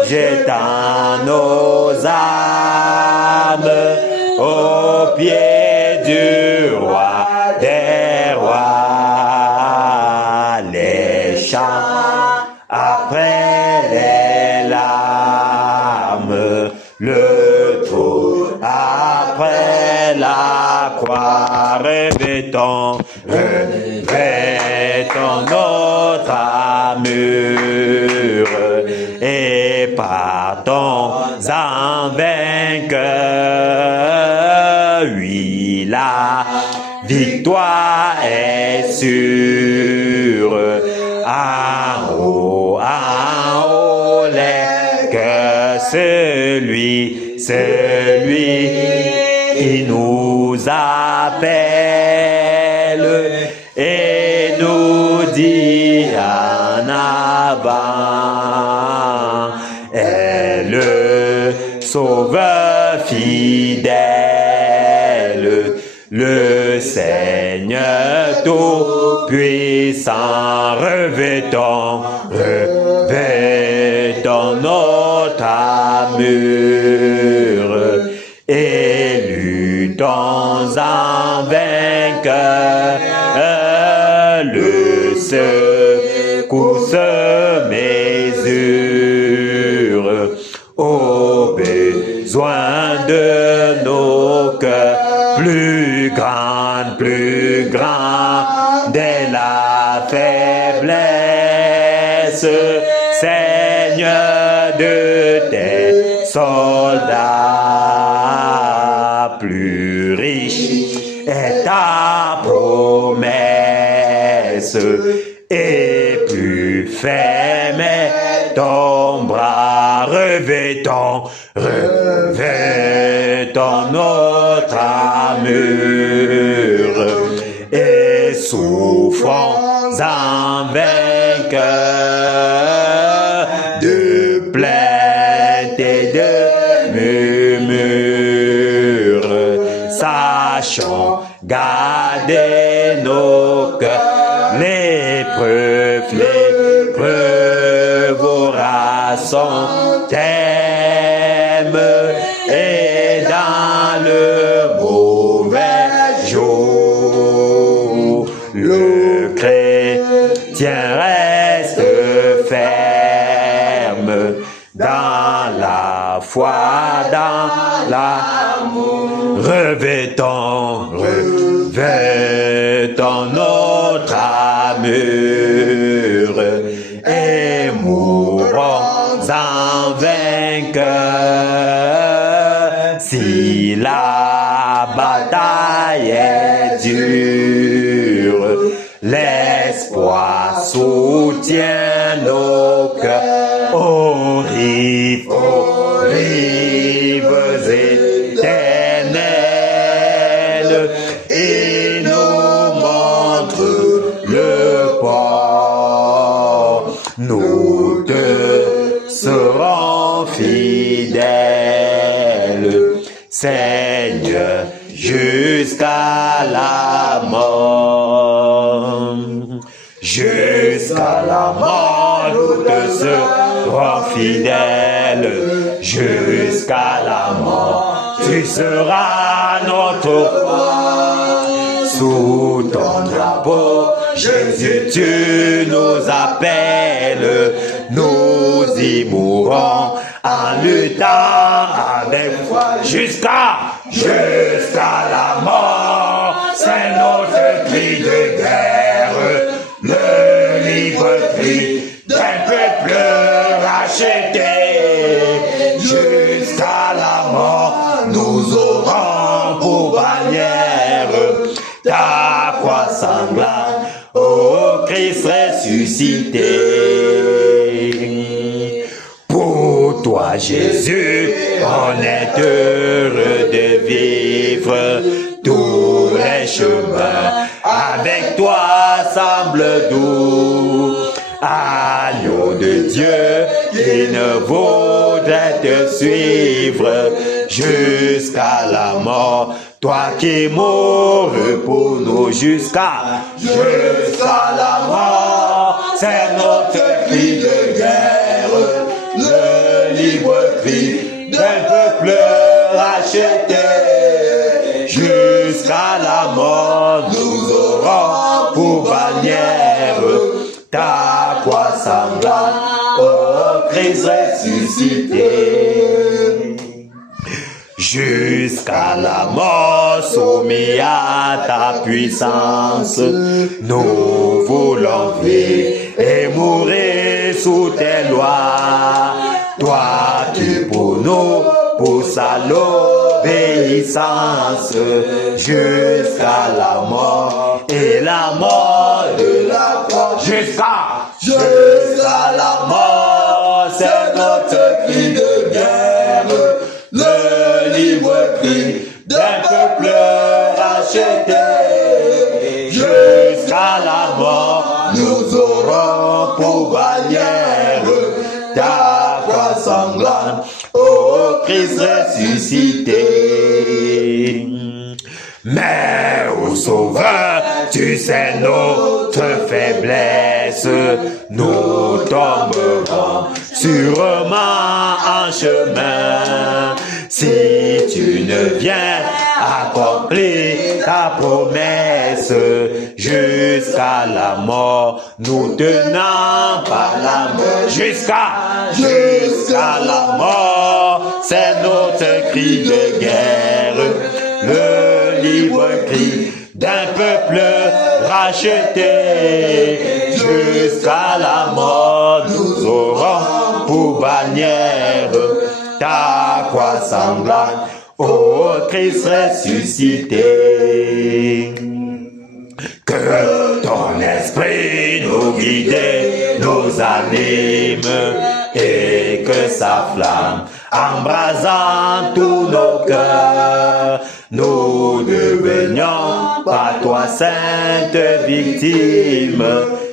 jetant nos âmes au pied du roi des rois. Les chants après les larmes, le trou après la croix. Revêtons notre armure et partons en vainqueur. Oui, la victoire est sûre. En haut, les cœurs, celui qui nous appelle et nous dit en avant est le Sauveur fidèle, le Seigneur tout-puissant. Revêtons notre armure et luttons en vainqueur. Le secousse mesure au besoin de nos cœurs. Plus grande est la faiblesse, Seigneur, de tes soldats. Plus riche est ta promesse et plus ferme est ton bras. Revêtons notre mûre et souffrons en vainqueur de plaintes et de murmures. Sachons garder nos cœurs, l'épreuve aura son thème, et dans le mauvais jour, le chrétien reste ferme dans la foi, dans l'amour. Revêtons notre armure et mourons en vainqueur. Si la bataille est dure, l'espoir soutient nos cœurs. Aux rives éternelles, et nous montre le port. Nous te serons fidèles, Seigneur, jusqu'à la mort. Jusqu'à la mort, nous te serons fidèles. Jusqu'à la mort, tu seras notre roi. Sous ton drapeau, Jésus, tu nous appelles. Nous y mourrons en luttant avec foi jusqu'à la mort. C'est notre cri de guerre, le libre cri d'un peuple racheté. Jusqu'à la mort, nous aurons pour bannière ta croix sanglante, ô Christ ressuscité. Pour toi, Jésus, on est heureux de vivre. Tous les chemins avec toi semblent doux. Agneau de Dieu qui ne voudrait te suivre jusqu'à la mort. Toi qui mourras pour nous jusqu'à la mort. C'est notre cri de guerre, le libre cri d'un peuple racheté. Jusqu'à la mort, nous aurons pour bannière ta croix sanglante, ô Christ ressuscité. Jusqu'à la mort, soumis à ta puissance, nous voulons vivre et mourir sous tes lois. Toi qui pour nous pousses à l'obéissance jusqu'à la mort et la mort de la croix. Jusqu'à la mort, c'est notre cri de guerre, le libre cri d'un peuple racheté. Jusqu'à la mort, nous aurons pour bannière ta croix sanglante, ô Christ ressuscité. Mais ô Sauveur, tu sais notre faiblesse, nous tomberons sûrement en chemin. Si tu ne viens accomplir ta promesse jusqu'à la mort, nous tenons par la main jusqu'à la mort. C'est notre cri de guerre, le libre cri d'un peuple racheté. Jusqu'à la mort, nous aurons pour bannière ta croix sanglante, ô Christ ressuscité. Que ton esprit nous guide, nous anime, et que sa flamme embrasant tous nos cœurs. Nous devenions par toi sainte victime,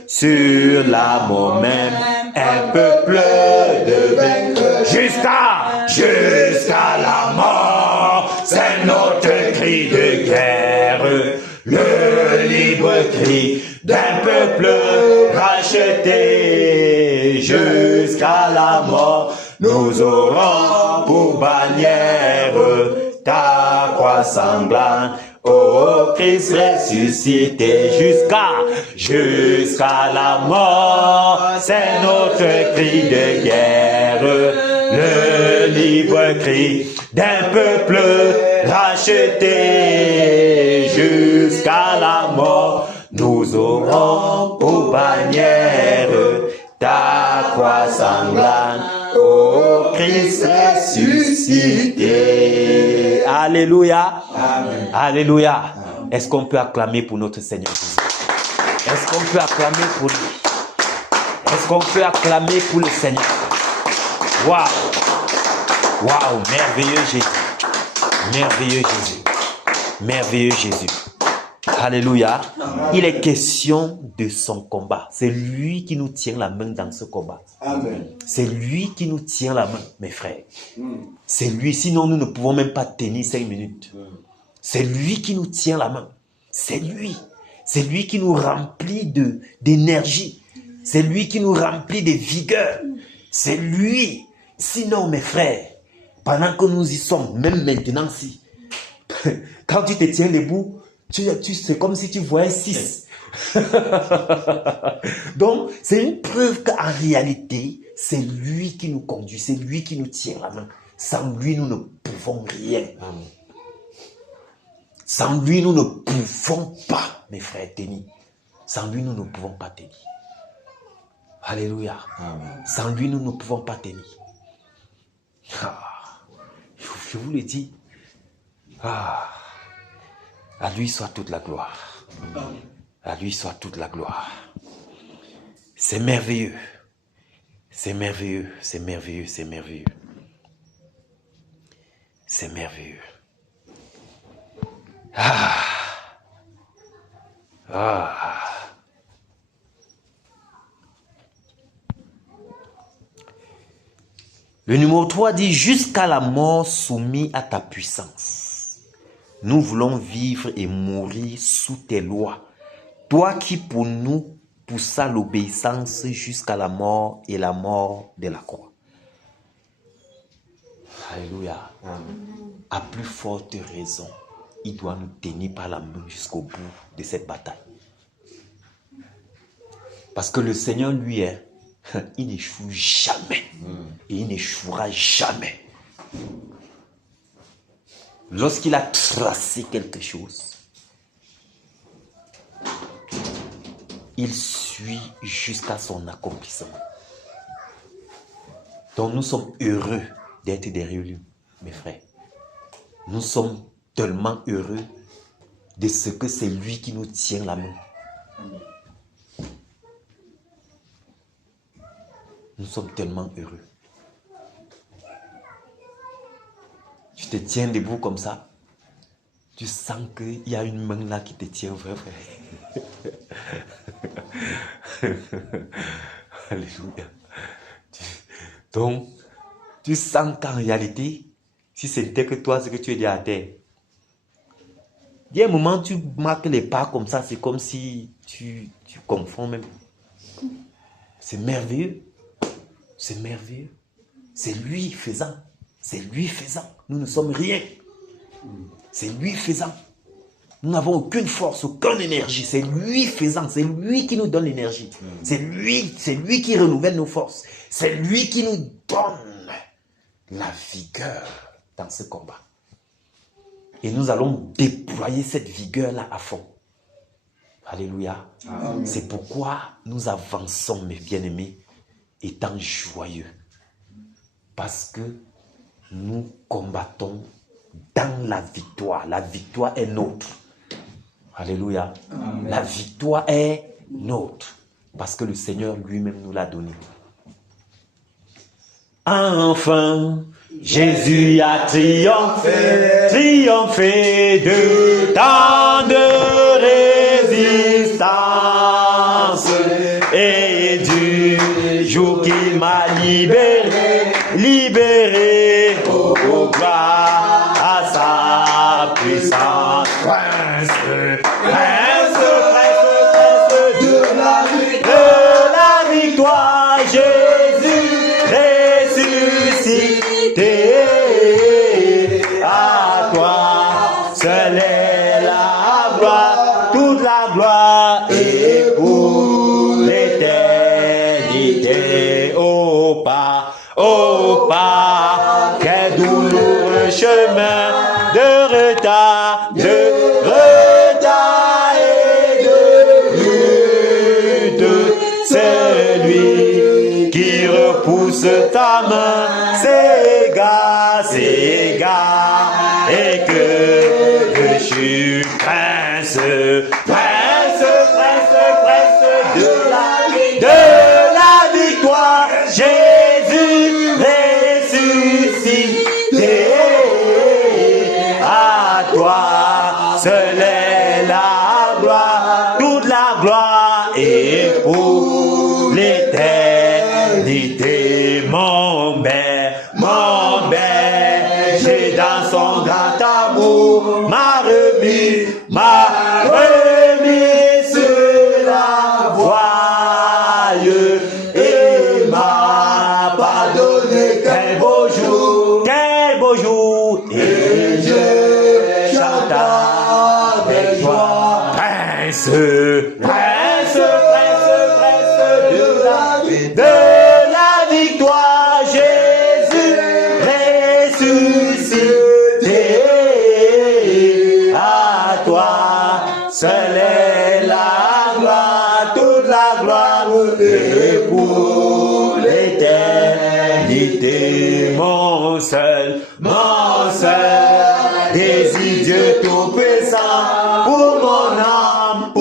sur la mort même, un peuple de vainqueurs. Jusqu'à la mort, c'est notre cri de guerre, le libre cri d'un peuple racheté. Jusqu'à la mort, nous aurons pour bannière ta croix sanglante, ô Christ ressuscité. Jusqu'à la mort, c'est notre cri de guerre, le libre cri d'un peuple racheté. Jusqu'à la mort, nous aurons pour bannière ta croix sanglante, ô Christ ressuscité. Alléluia. Amen. Alléluia. Est-ce qu'on peut acclamer pour notre Seigneur Jésus? Est-ce qu'on peut acclamer pour lui? Est-ce qu'on peut acclamer pour le Seigneur? Waouh! Waouh! Merveilleux Jésus. Merveilleux Jésus. Merveilleux Jésus. Alléluia. Il est question de son combat. C'est lui qui nous tient la main dans ce combat. Amen. C'est lui qui nous tient la main, mes frères. C'est lui. Sinon, nous ne pouvons même pas tenir 5 minutes. C'est lui qui nous tient la main. C'est lui. C'est lui qui nous remplit d'énergie. C'est lui qui nous remplit de vigueur. C'est lui. Sinon, mes frères, pendant que nous y sommes, même maintenant, si, quand tu te tiens debout, c'est comme si tu voyais 6. Donc, c'est une preuve qu'en réalité, c'est lui qui nous conduit, c'est lui qui nous tient la main. Sans lui, nous ne pouvons rien. Amen. Sans lui, nous ne pouvons pas, mes frères, tenir. Sans lui, nous ne pouvons pas tenir. Alléluia. Amen. Sans lui, nous ne pouvons pas tenir. Je vous le dis. À lui soit toute la gloire. À lui soit toute la gloire. C'est merveilleux. C'est merveilleux. C'est merveilleux. C'est merveilleux. C'est merveilleux. Le numéro 3 dit, jusqu'à la mort soumis à ta puissance. Nous voulons vivre et mourir sous tes lois. Toi qui pour nous poussa l'obéissance jusqu'à la mort et la mort de la croix. Alléluia. À plus forte raison, il doit nous tenir par la main jusqu'au bout de cette bataille. Parce que le Seigneur, lui, il n'échoue jamais. Et il n'échouera jamais. Lorsqu'il a tracé quelque chose, il suit jusqu'à son accomplissement. Donc nous sommes heureux d'être derrière lui, mes frères. Nous sommes tellement heureux de ce que c'est lui qui nous tient la main. Nous sommes tellement heureux. Tu te tiens debout comme ça. Tu sens qu'il y a une main là qui te tient, vrai. Alléluia. Donc, tu sens qu'en réalité, si c'était que toi, ce que tu es dit à terre, il y a un moment, tu marques les pas comme ça, c'est comme si tu confonds même. C'est merveilleux. C'est merveilleux. C'est lui faisant. C'est lui faisant. Nous ne sommes rien. C'est lui faisant. Nous n'avons aucune force, aucune énergie. C'est lui faisant. C'est lui qui nous donne l'énergie. C'est lui qui renouvelle nos forces. C'est lui qui nous donne la vigueur dans ce combat. Et nous allons déployer cette vigueur-là à fond. Alléluia. Amen. C'est pourquoi nous avançons, mes bien-aimés, étant joyeux. Parce que nous combattons dans la victoire. La victoire est nôtre. Alléluia. Amen. La victoire est nôtre. Parce que le Seigneur lui-même nous l'a donnée. Enfin, Jésus a triomphé de tant de résistance. Et du jour qu'il m'a libéré, oh gloire à sa puissance. Prince de la victoire, Jésus ressuscité. À toi seule est la gloire, toute la gloire et pour l'éternité. Oh pas, quel douloureux chemin de retard et de lutte. Celui qui repousse ta main s'égare, et que je suis prince de la victoire. Jésus ressuscité. À toi seule est la gloire, toute la gloire et pour l'éternité. Mon berger dans son grand amour m'a remis sur la voie et m'a pardonné. Quel beau jour, et je chante avec joie. Prince de la victoire, Jésus ressuscité. À toi seule est la gloire, toute la gloire et pour l'éternité. Mon seul désir, Dieu tout-puissant, pour mon âme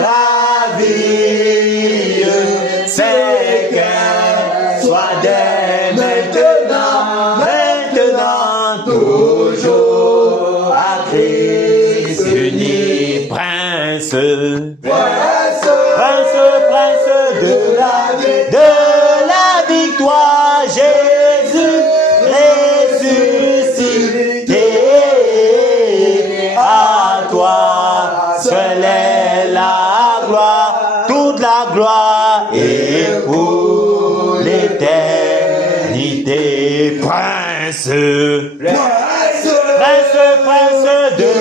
ravie, c'est qu'elle soit dès maintenant, toujours à Christ uni. Prince de la victoire, Jésus ressuscité. À toi seule est la gloire, toute la gloire et pour l'éternité. Prince de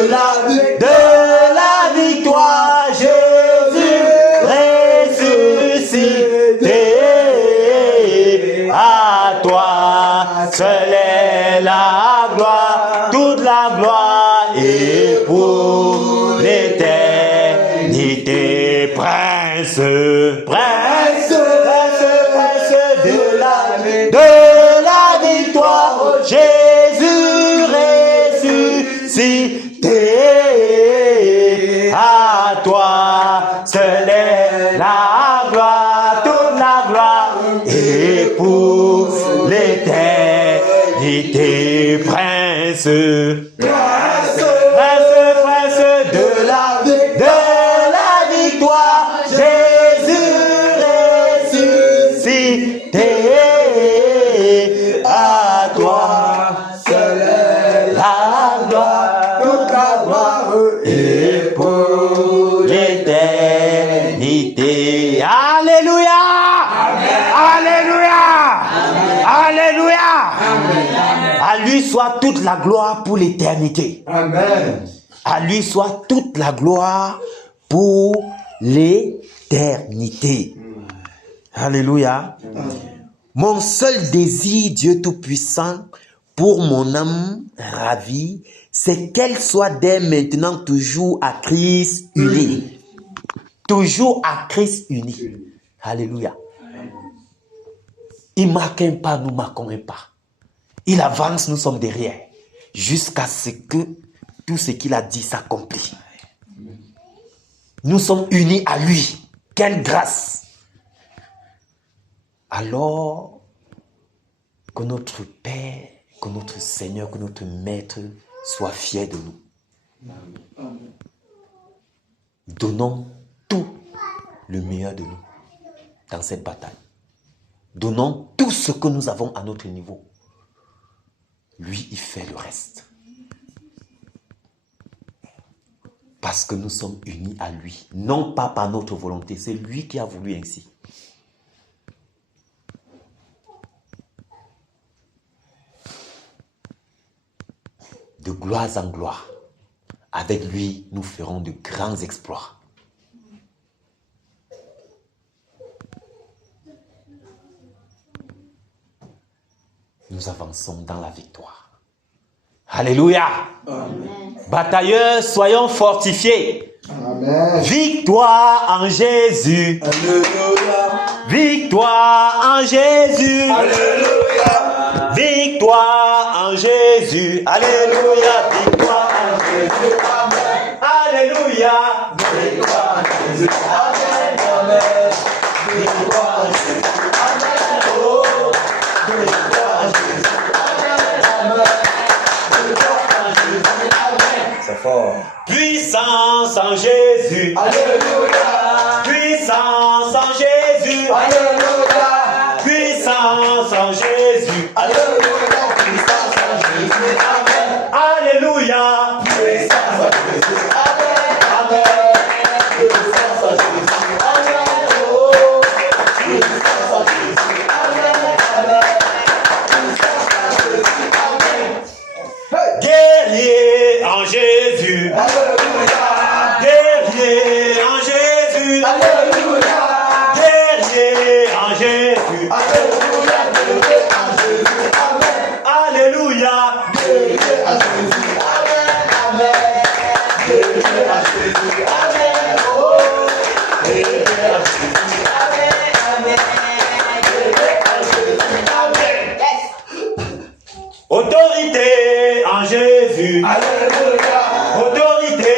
la victoire, Jésus ressuscité. À toi seule est la gloire, toute la gloire et pour l'éternité. Prince de la victoire, Jésus ressuscité. À toi seule est la gloire, toute la gloire et pour l'éternité. Prince de la victoire, Jésus ressuscité. À toi seule est la gloire, toute la gloire et pour l'éternité. Alléluia! Alléluia! Alléluia! À lui soit toute la gloire pour l'éternité. Amen. À lui soit toute la gloire pour l'éternité. Alléluia. Mon seul désir, Dieu Tout-Puissant, pour mon âme ravie, c'est qu'elle soit dès maintenant toujours à Christ unie. Toujours à Christ uni. Alléluia. Il marque un pas, nous marquons un pas. Il avance, nous sommes derrière. Jusqu'à ce que tout ce qu'il a dit s'accomplisse. Nous sommes unis à lui. Quelle grâce! Alors, Que notre Père, que notre Seigneur, que notre Maître soit fier de nous. Donnons tout le meilleur de nous dans cette bataille. Donnons tout ce que nous avons à notre niveau. Lui, il fait le reste. Parce que nous sommes unis à lui. Non pas par notre volonté. C'est lui qui a voulu ainsi. De gloire en gloire. Avec lui, nous ferons de grands exploits. Nous avançons dans la victoire. Alléluia. Amen. Batailleurs, soyons fortifiés. Amen. Victoire en Jésus. Alléluia. Victoire en Jésus. Alléluia. Victoire en Jésus. Alléluia. Victoire en Jésus. Amen. Alléluia. Victoire en Jésus. Amen. Amen. Victoire en Jésus. Amen. Oh. Victoire en Jésus. Amen. Amen. C'est fort. Puissance en Jésus. Alléluia. Puissance en Jésus. Alléluia. Puissance en Jésus. Alléluia. Puissance en Jésus. Amen. Alléluia. Puissance en Jésus. Amen. Amen. Puissance en Jésus. Amen. Oh. Puissance en Jésus. Amen. Amen. Puissance en Jésus. Amen. Guerrier en Jésus. Alléluia. Guerrier en Jésus. Alléluia. Guerrier en Jésus. Alléluia. Guerrier en Jésus. Amen. Alléluia. Guerrier en Jésus. Amen. Amen. Guerrier en Jésus. Amen. Oh. Guerrier en Jésus. Amen. Amen. Guerrier en Jésus. Amen. Autorité en Jésus. Alléluia. Autorité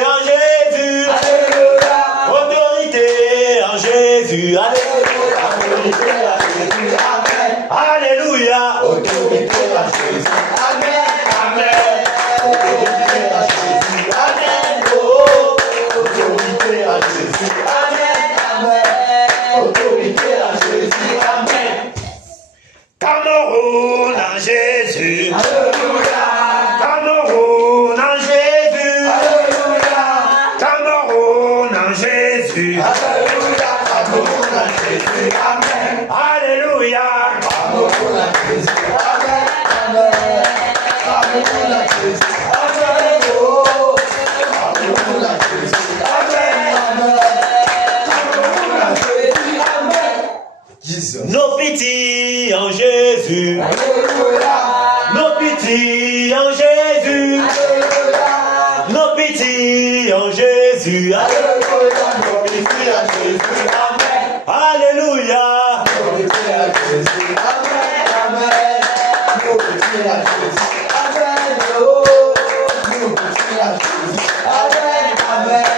en Jésus. Alléluia. Autorité en Jésus. Alléluia. Autorité en Jésus. Amen. Alléluia. Autorité en Jésus. Amen. Amen. Autorité en Jésus. Amen. Oh. Autorité en Jésus. Amen. Amen. Autorité en Jésus. Amen. Cameroun en Jésus. Alléluia. Cameroun en Jésus. Alléluia. Cameroun en Jésus. Alléluia. Cameroun en Jésus. Amen. Alléluia. Cameroun en Jésus. Amen. Amen. Cameroun en Jésus. Amen. Oh. Cameroun en Jésus. Amen. Amen. Cameroun en Jésus. Amen. Jesus. Nos petits en Jésus. Alléluia. Nos petits en Jésus. Alléluia. Nos petits en Jésus. Alléluia. Nos petits en Jésus. Amen. Alléluia. Nos petits en Jésus. Amen. Amen. Nos petits en Jésus. Amen. Oh. Nos petits en Jésus. Amen. Amen.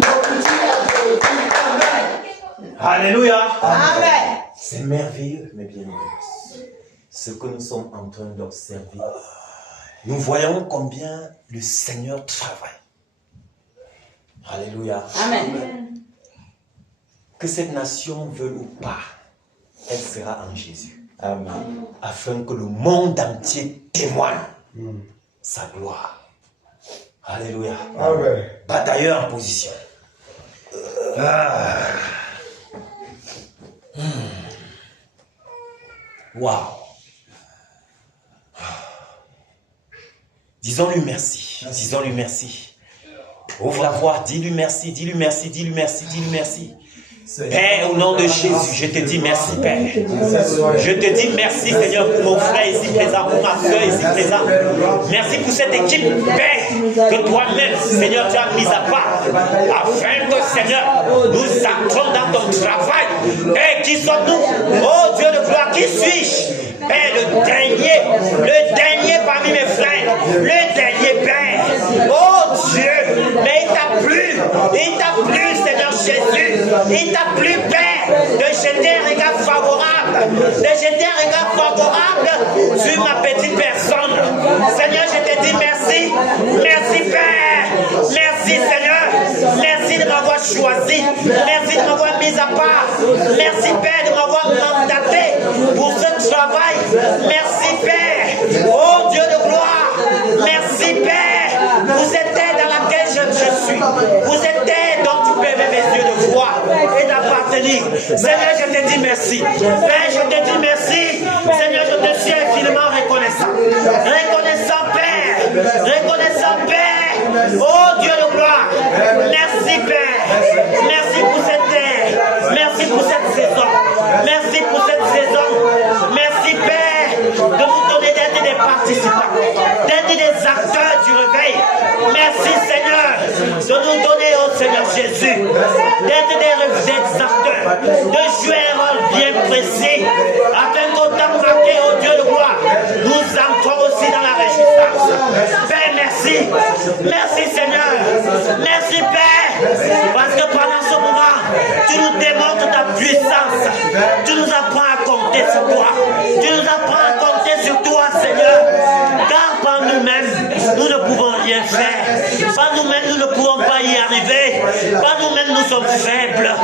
Nos petits en Jésus. Amen. Alléluia. Amen. C'est merveilleux, mes bien-aimés. Ce que nous sommes en train d'observer. Nous voyons combien le Seigneur travaille. Alléluia. Amen. Que cette nation veuille ou pas, elle sera en Jésus. Amen. Afin que le monde entier témoigne sa gloire. Alléluia. Amen. Batailleur en position. Wow. Disons-lui merci. Disons-lui merci. Ouvre la voix, dis-lui merci, dis-lui merci, dis-lui merci, dis-lui merci. Père, au nom de Jésus, je te dis merci, Père. Je te dis merci, Seigneur, pour mon frère ici présent, pour ma soeur ici présente. Merci pour cette équipe, Père, que toi-même, Seigneur, tu as mise à part, afin que, Seigneur, nous entrons dans ton travail. Père, qui sommes-nous? Oh Dieu de gloire, qui suis-je? Père, le dernier parmi mes frères, le dernier Père. Oh Dieu, mais il t'a plu, Seigneur, Jésus, il t'a plu, Père, de jeter un regard favorable, sur ma petite personne. Seigneur, je te dis merci. Merci, Père. Merci, Seigneur. Merci de m'avoir choisi. Merci de m'avoir mis à part. Merci, Père, de m'avoir mandaté pour ce travail. Merci, Père. Oh Dieu de gloire. Merci, Père. Vous êtes dans laquelle je suis. Vous êtes dont tu peux mes yeux de voir et d'appartenir. Seigneur, je te dis merci. Père, je te dis merci. Seigneur, je te suis infiniment reconnaissant. Reconnaissant, Père. Reconnaissant, Père. Oh Dieu de gloire. Merci, Père. Merci pour cette terre. Merci pour cette saison. Merci pour cette saison. Merci, Père, de nous donner d'être des participants, d'être des acteurs du réveil. Merci, Seigneur, de nous donner, oh Seigneur Jésus, d'être des acteurs, de jouer un rôle bien précis, afin qu'au temps marqué, oh Dieu de gloire, nous entrons aussi dans la réjouissance. Père, merci. Merci, Seigneur. Merci, Père, parce que pendant ce moment, tu nous démontres ta puissance. Tu nous apprends à compter sur toi. Tu nous apprends à compter sur toi, Seigneur. Car par nous-mêmes, nous ne pouvons rien faire. Par nous-mêmes, nous ne pouvons pas y arriver. Par nous-mêmes, nous sommes faibles.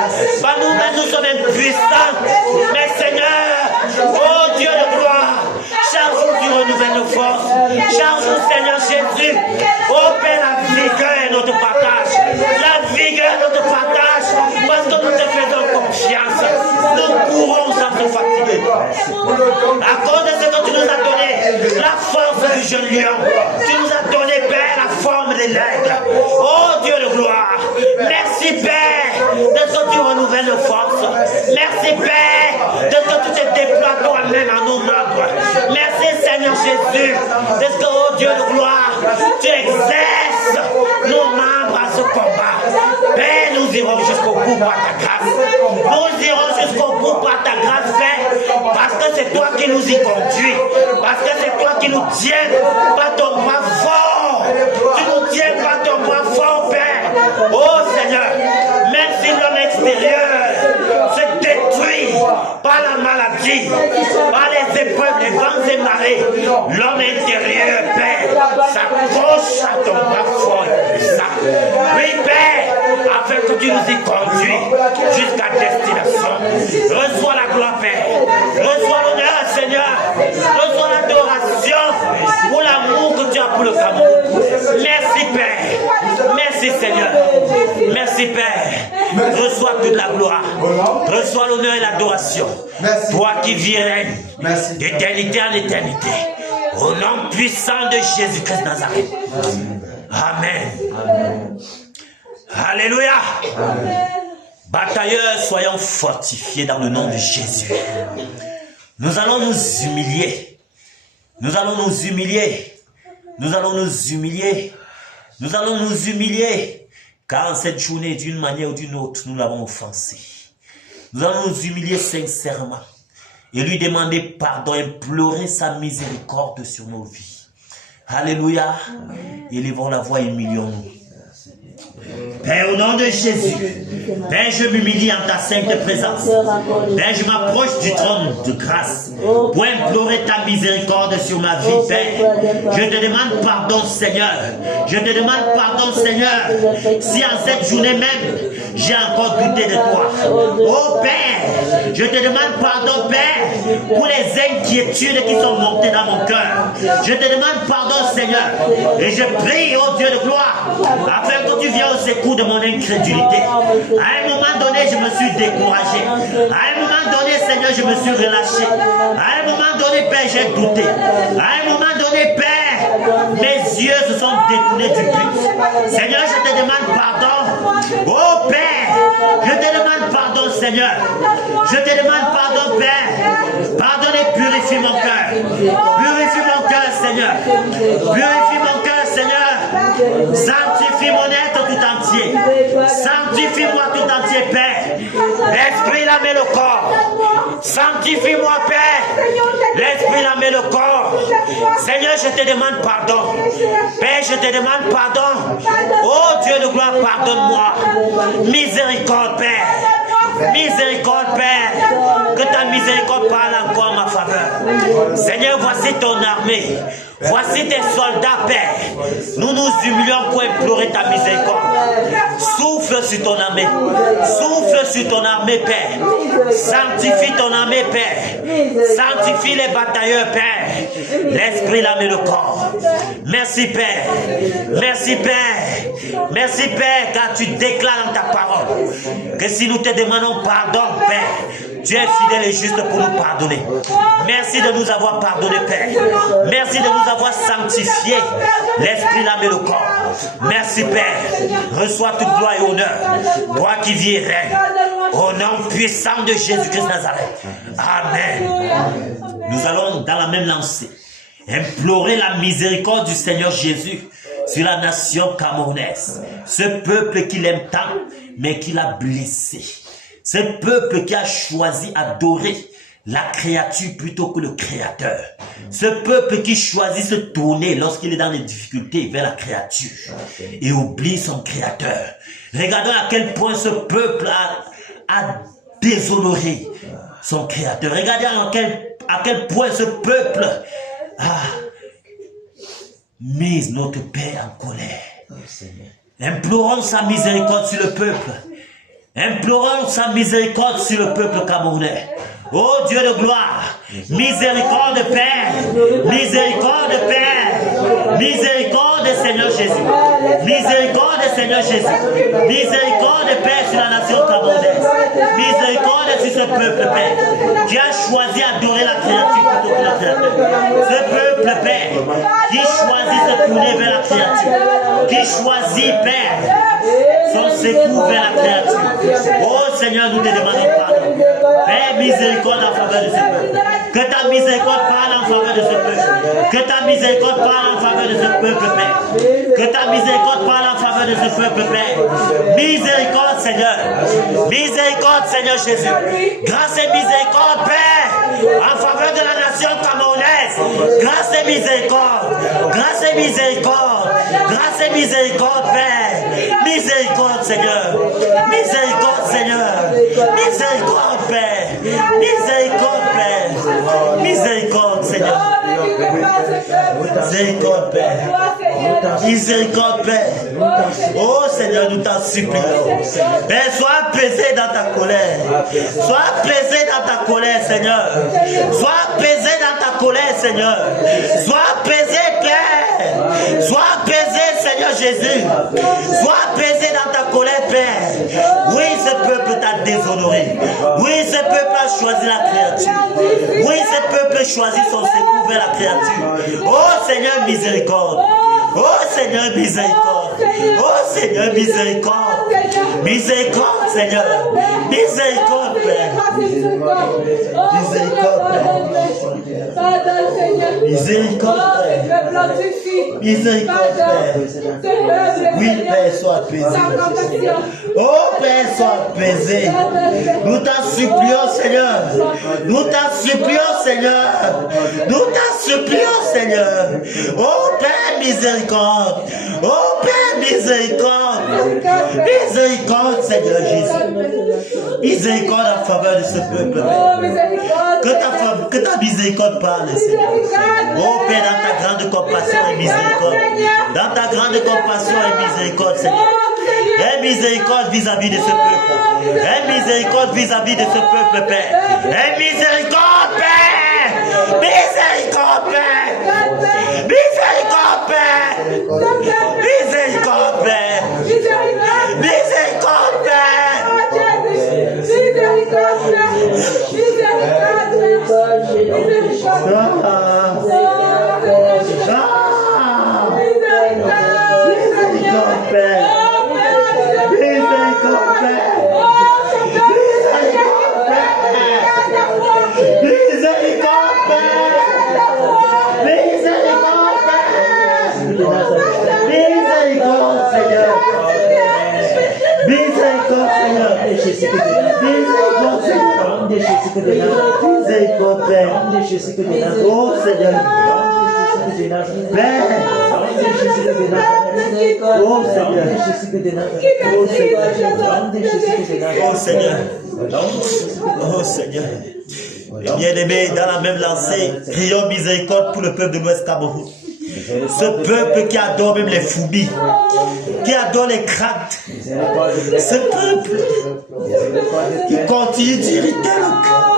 Par nous-mêmes, nous sommes impuissants. Mais Seigneur, oh Dieu de gloire, charge-nous du renouvellement de force. Charge-nous, Seigneur Jésus. Oh Père, la vigueur est notre partage. La vigueur est notre partage. Parce que nous te faisons confiance. Nous courons sans te fatiguer. À cause de ce que tu nous as donné, la force du jeune lion. Tu nous as donné, Père, la forme de l'aigle. Oh Dieu de gloire. Merci, Père, de ce que tu renouvelles nos forces. Merci, Père, de ce que tu te déploies toi-même en nos membres. Merci, Seigneur Jésus, de ce que, oh Dieu de gloire, tu exerces nos membres à ce combat. Père, nous irons jusqu'au bout par ta grâce. Nous irons jusqu'au bout par ta grâce, Père, parce que c'est toi qui nous y conduis. Parce que c'est toi qui nous tiens par ton bras fort. Tu nous tiens par ton bras fort, Père. Oh Seigneur, même si l'homme extérieur se détruit par la maladie, par les épreuves, les vents et marées, l'homme intérieur, Père, s'accroche à ton bras fort et puissant. Oui, Père, afin que tu nous y conduis jusqu'à destination. Reçois la gloire, Père. Reçois l'honneur, Seigneur. Reçois l'adoration pour l'amour que tu as pour le Cameroun. Merci, Père. Merci, Seigneur. Merci, Père. Reçois toute la gloire. Reçois l'honneur et l'adoration. Toi qui vis règne d'éternité en éternité. Au nom puissant de Jésus-Christ Nazareth. Amen. Amen. Alléluia. Amen. Batailleurs, soyons fortifiés dans le nom de Jésus. Nous allons nous humilier. Nous allons nous humilier. Nous allons nous humilier. Nous allons nous humilier. Car en cette journée, d'une manière ou d'une autre, nous l'avons offensé. Nous allons nous humilier sincèrement. Et lui demander pardon, implorer sa miséricorde sur nos vies. Alléluia. Élevons la voix et humilions-nous. Père, au nom de Jésus, Père, je m'humilie en ta sainte présence. Père, je m'approche du trône de grâce pour implorer ta miséricorde sur ma vie, Père. Je te demande pardon, Seigneur. Je te demande pardon, Seigneur, si en cette journée même, j'ai encore douté de toi. Oh Père, je te demande pardon, Père, pour les inquiétudes qui sont montées dans mon cœur. Je te demande pardon, Seigneur, et je prie, oh Dieu de gloire, afin que tu viennes au secours de mon incrédulité. À un moment donné, je me suis découragé. À un moment donné, Seigneur, je me suis relâché. À un moment donné, Père, j'ai douté. À un moment donné, Père, mes yeux se sont détournés du but. Seigneur, je te demande pardon. Oh Père, je te demande pardon, Seigneur. Je te demande pardon, Père. Pardonne et purifie mon cœur. Purifie mon cœur, Seigneur. Purifie mon cœur, Seigneur. Sanctifie mon être tout entier. Sanctifie-moi tout entier, Père. L'esprit, l'âme et le corps. Sanctifie-moi, Père. L'esprit, l'âme et le corps. Seigneur, je te demande pardon. Père, je te demande pardon. Oh Dieu de gloire, pardonne-moi. Miséricorde, Père. Miséricorde, Père. Que ta miséricorde parle encore en ma faveur. Seigneur, voici ton armée. Voici tes soldats, Père. Nous nous humilions pour implorer ta miséricorde. Souffle sur ton armée. Souffle sur ton armée, Père. Sanctifie ton armée, Père. Sanctifie les batailleurs, Père. L'esprit, l'âme et le corps. Merci, Père. Merci, Père. Merci, Père, car tu déclares dans ta parole que si nous te demandons pardon, Père, tu es fidèle et juste pour nous pardonner. Merci de nous avoir pardonné, Père. Merci de nous avoir sanctifié l'esprit, l'âme et le corps. Merci, Père. Reçois toute gloire et honneur. Toi qui vis et règnes. Au nom puissant de Jésus-Christ Nazareth. Amen. Nous allons dans la même lancée implorer la miséricorde du Seigneur Jésus sur la nation camerounaise. Ce peuple qu'il aime tant, mais qu'il a blessé. Ce peuple qui a choisi d'adorer la créature plutôt que le créateur. Ce peuple qui choisit se tourner lorsqu'il est dans les difficultés vers la créature et oublie son créateur. Regardons à quel point ce peuple a déshonoré son créateur. Regardez à quel point ce peuple a mis notre Père en colère. Implorons sa miséricorde sur le peuple. Implorons sa miséricorde sur le peuple camerounais. Oh Dieu de gloire, miséricorde Père, miséricorde Père, miséricorde Seigneur Jésus, miséricorde Seigneur Jésus, miséricorde Père sur la nation camerounaise, miséricorde sur ce peuple Père, qui a choisi d'adorer la créature plutôt que la créature. Ce peuple Père, qui choisit de se tourner vers la créature, qui choisit Père, son secours vers la créature. Oh Seigneur, nous te demandons pardon. Père, miséricorde en faveur de ce peuple. Que ta miséricorde parle en faveur de ce peuple. Que ta miséricorde parle en faveur de ce peuple, Père. Que ta miséricorde parle en faveur de ce peuple, Père. Miséricorde, Seigneur. Miséricorde, Seigneur Jésus. Grâce et miséricorde, Père, en faveur de la nation camerounaise. Grâce et miséricorde. Grâce et miséricorde. Grâce et miséricorde, Père. Miséricorde, Seigneur. Miséricorde, Seigneur. Miséricorde, Père. Miséricorde, Père. Miséricorde, Seigneur. Miséricorde, Père. Miséricorde, Père. Oh Seigneur, nous t'en supplions. Père, sois apaisé dans ta colère. Sois apaisé dans ta colère, Seigneur. Sois apaisé dans ta colère, Seigneur. Sois apaisé, Père. Sois apaisé, Seigneur Jésus. Sois apaisé dans ta colère, Père. Oui, ce peuple t'a déshonoré. Oui, ce peuple a choisi la créature. Oui, ce peuple choisit son secours vers la créature. Oh Seigneur, miséricorde. Oh Seigneur, miséricorde. Oh Seigneur, miséricorde. Miséricorde, Seigneur. Miséricorde, Père. Miséricorde, Père. Miséricorde, Père. Miséricorde, Père. Oui, Père, sois apaisé. Oh Père, sois apaisé. Nous t'en supplions, Seigneur. Nous t'en supplions, Seigneur. Nous t'en supplions, Seigneur. Oh Père, miséricorde. Oh Père, miséricorde. Miséricorde, Seigneur Jésus. Miséricorde en faveur de ce peuple. Que ta miséricorde parle, Seigneur. Oh Père, dans ta grande compassion et miséricorde. Dans ta grande compassion et miséricorde, Seigneur. Aie miséricorde vis-à-vis de ce peuple. Aie miséricorde vis-à-vis de ce peuple, Père. Aie miséricorde, Père. Miséricorde, Père. Miséricorde, Père. Miséricorde, Père. Miséricorde, Père. Miséricorde, Père. Miséricorde, Seigneur. Miséricorde, Seigneur. Seigneur. Miséricorde, Père. Oh Seigneur. Père. Oh Seigneur. Oh Seigneur. Oh Seigneur. Bien-aimés, dans la même lancée, prions miséricorde pour le peuple de l'Ouest Cameroun. Ce peuple qui adore même les fourmis, qui adore les crates. Ce peuple qui continue d'irriter le cœur.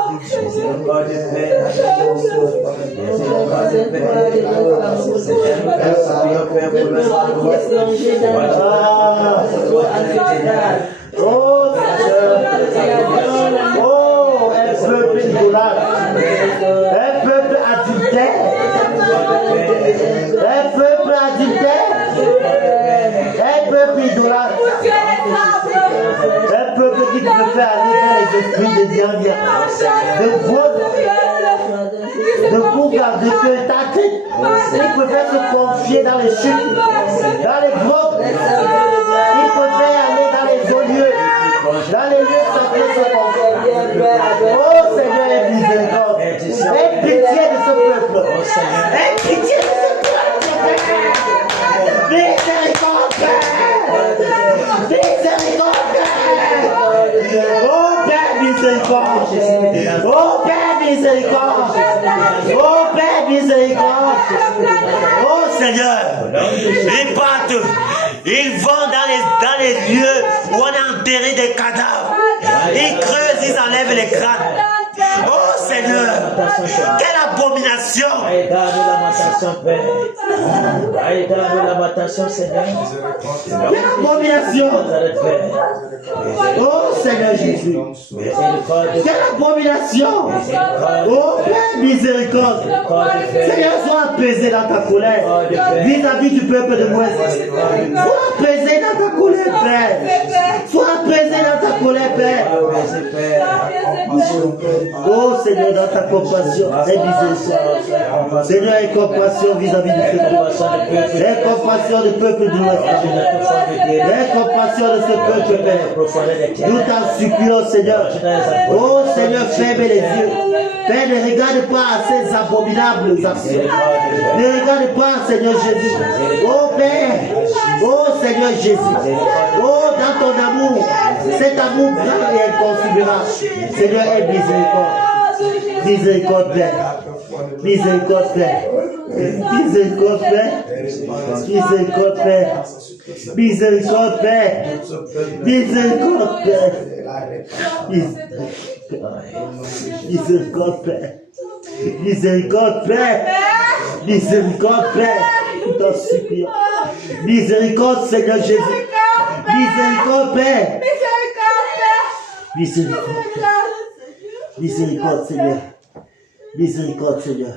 Oh, un peuple idolâtre, un peuple adultère, un peuple adultère, un peuple idolâtre, un peuple qui préfère aller dans les esprits de Diabia, de Bouga, de Tati, il préfère se confier dans les chutes, dans les grottes, il préfère aller dans les hauts lieux, dans les lieux sacrés se confier. Oh Seigneur, aie miséricorde, aie pitié de ce peuple, aie pitié de ce peuple, miséricorde, miséricorde, oh Père miséricorde, oh Père miséricorde, oh Père miséricorde, oh Seigneur, ils partent, ils vont dans les lieux où on a enterré des cadavres, ils creusent, ils enlèvent les crânes. Oh Seigneur, quelle abomination! Quelle abomination! Oh Seigneur Jésus, quelle abomination! Oh Père miséricorde, Seigneur, sois apaisé dans ta colère vis-à-vis du peuple de l'Ouest. Sois apaisé dans ta colère, Père. Sois apaisé dans ta colère, Père. Oh Seigneur, dans ta compassion, aie miséricorde. Seigneur, aie compassion vis-à-vis du peuple. Aie compassion du peuple de l'Ouest. Aie compassion de ce peuple, Père. Nous t'en supplions, Seigneur. Oh Seigneur, ferme les yeux. Père, ne regarde pas à ces abominables actions. Ne regarde pas, Seigneur Jésus. Oh Père, oh Seigneur Jésus. Oh, dans ton amour, cet amour grand et inconsidérable. Seigneur, aie miséricorde. Miséricorde, Père. Miséricorde, Père. Miséricorde, Père. Miséricorde, Père. Miséricorde, Père. Miséricorde, Père. Miséricorde, Père. Miséricorde, Père. Miséricorde, Père. Nous t'en supplions. Miséricorde, Seigneur Jésus. Miséricorde, Père. Miséricorde, Père. Miséricorde, Seigneur. Miséricorde, Seigneur.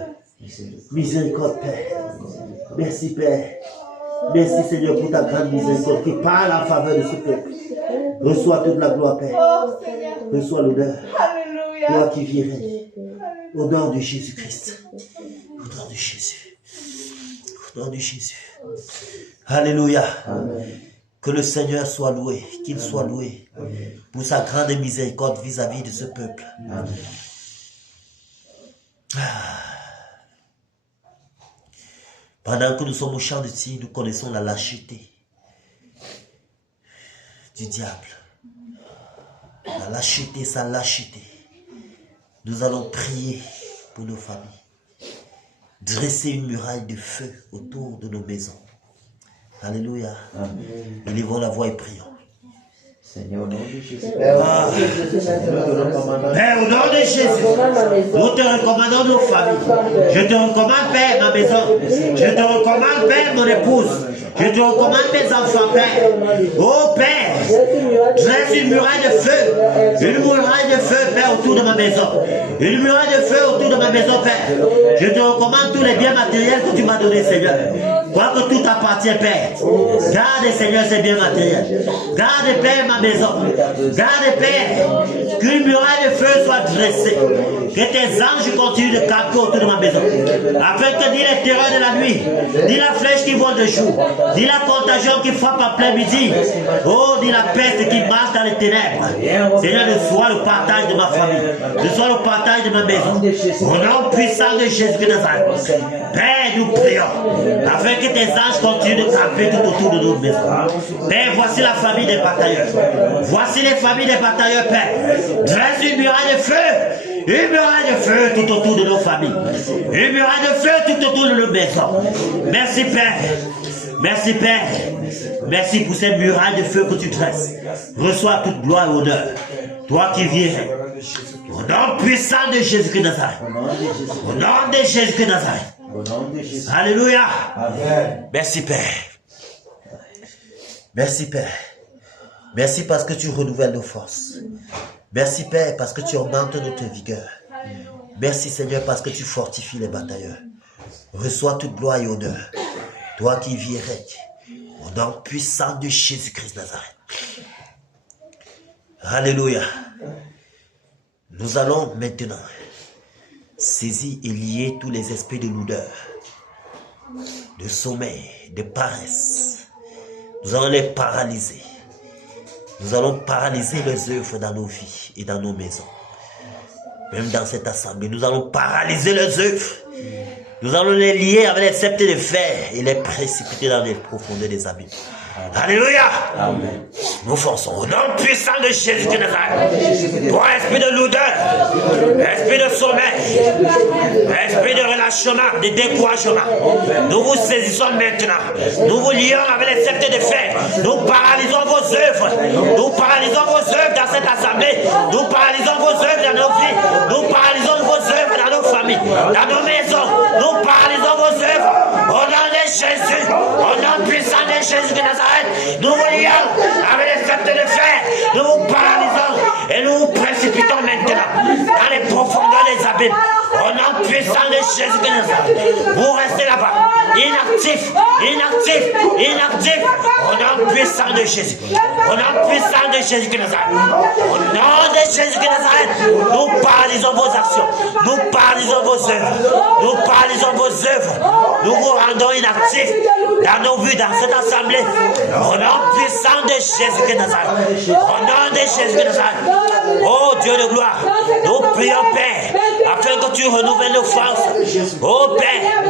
Miséricorde, Père. Merci, Père. Merci, Seigneur, pour ta grande miséricorde qui parle en faveur de ce peuple. Reçois toute la gloire, Père. Reçois l'honneur. Toi qui vis règne. Au nom de Jésus-Christ. Au nom de Jésus. Au nom de Jésus. Alléluia. Amen. Que le Seigneur soit loué, qu'il soit loué pour sa grande miséricorde vis-à-vis de ce peuple. Amen. Pendant que nous sommes au champ de tir, nous connaissons la lâcheté du diable. La lâcheté, sa lâcheté. Nous allons prier pour nos familles. Dresser une muraille de feu autour de nos maisons. Alléluia. Élevons la voix et prions. Seigneur, au nom de Jésus. Père, au nom de Jésus, nous te recommandons nos familles. Je te recommande, Père, ma maison. Je te recommande, Père, mon épouse. Je te recommande mes enfants, Père. Oh, Père, dresse une muraille de feu. Une muraille de feu, Père, autour de ma maison. Une muraille de feu autour de ma maison, Père. Je te recommande tous les biens matériels que tu m'as donnés, Seigneur. Quoique tout appartient, Père. Garde, Seigneur, ces biens matériels. Garde, Père, ma maison. Garde, Père, qu'une muraille de feu soit dressée. Que tes anges continuent de camper autour de ma maison. Afin que ni les terreurs de la nuit, ni la flèche qui vole de jour, ni la contagion qui frappe en plein midi, oh, ni la peste qui marche dans les ténèbres. Seigneur, ne soit le partage de ma famille, ne soit le partage de ma maison. Au nom puissant de Jésus de Nazareth. Père, nous prions, afin que tes anges continuent de camper tout autour de nos maisons. Père, voici la famille des batailleurs. Voici les familles des batailleurs, Père. Dresse une muraille de feu. Une muraille de feu tout autour de nos familles. Une muraille de feu tout autour de nos maisons. Merci, Père. Merci, Père. Merci pour cette muraille de feu que tu dresses. Reçois toute gloire et honneur. Toi qui viens. Au nom puissant de Jésus-Christ de Nazareth. Au nom de Jésus-Christ de Nazareth. Alléluia. Amen. Merci, Père. Merci, Père. Merci parce que tu renouvelles nos forces. Merci, Père, parce que tu augmentes notre vigueur. Merci, Seigneur, parce que tu fortifies les batailleurs. Reçois toute gloire et honneur. Toi qui vis et règnes. Au nom puissant de Jésus-Christ de Nazareth. Alléluia. Nous allons maintenant saisir et lier tous les esprits de lourdeur, de sommeil, de paresse. Nous allons les paralyser. Nous allons paralyser les œuvres dans nos vies et dans nos maisons. Même dans cette assemblée, nous allons paralyser les œuvres. Nous allons les lier avec les sceptres de fer et les précipiter dans les profondeurs des abîmes. Alléluia. Amen. Nous fonçons au nom puissant de Jésus de Nazareth. Toi, esprit de lourdeur, esprit de sommeil, esprit de relâchement, de découragement, nous vous saisissons maintenant. Nous vous lions avec les sceptres de fer. Nous paralysons vos œuvres. Nous paralysons vos œuvres dans cette assemblée. Nous paralysons vos œuvres dans nos vies. Nous paralysons vos œuvres dans nos familles, dans nos maisons. Nous paralysons vos œuvres. Au nom de Jésus, au nom puissant de Jésus de Nazareth, nous vous lions avec les sceptres de fer, nous vous paralysons et nous vous précipitons maintenant dans les profondeurs des abîmes. Au nom puissant de Jésus de Nazareth, vous restez là-bas, inactifs, inactifs, inactifs. Au nom puissant de Jésus, au nom puissant de Jésus de Nazareth, au nom de Jésus de Nazareth, nous paralysons vos actions, nous paralysons vos œuvres, nous paralysons vos œuvres, nous vous rendons inactifs dans nos vies, dans cette assemblée. Au nom puissant de Jésus de Nazareth, au nom de Jésus de Nazareth, oh Dieu de gloire, nous prions, Père, afin que tu renouvelles nos forces. Oh Père,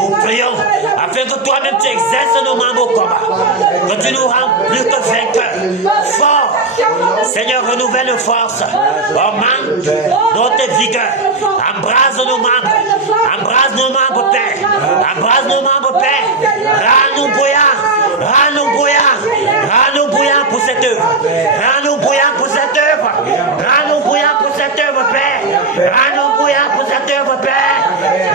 nous prions afin que toi-même tu exerces nos membres au combat, que tu nous rends plus que vainqueurs, forts. Seigneur, renouvelle nos forces, augmente notre vigueur, embrase nos membres, Père, embrase nos membres, Père, rends-nous bouillants, rends-nous bouillants, rends-nous bouillants pour cette œuvre, rends-nous bouillants pour cette œuvre, rends-nous bouillants pour cette œuvre, Père, rends-nous bouillants pour cette œuvre, Père,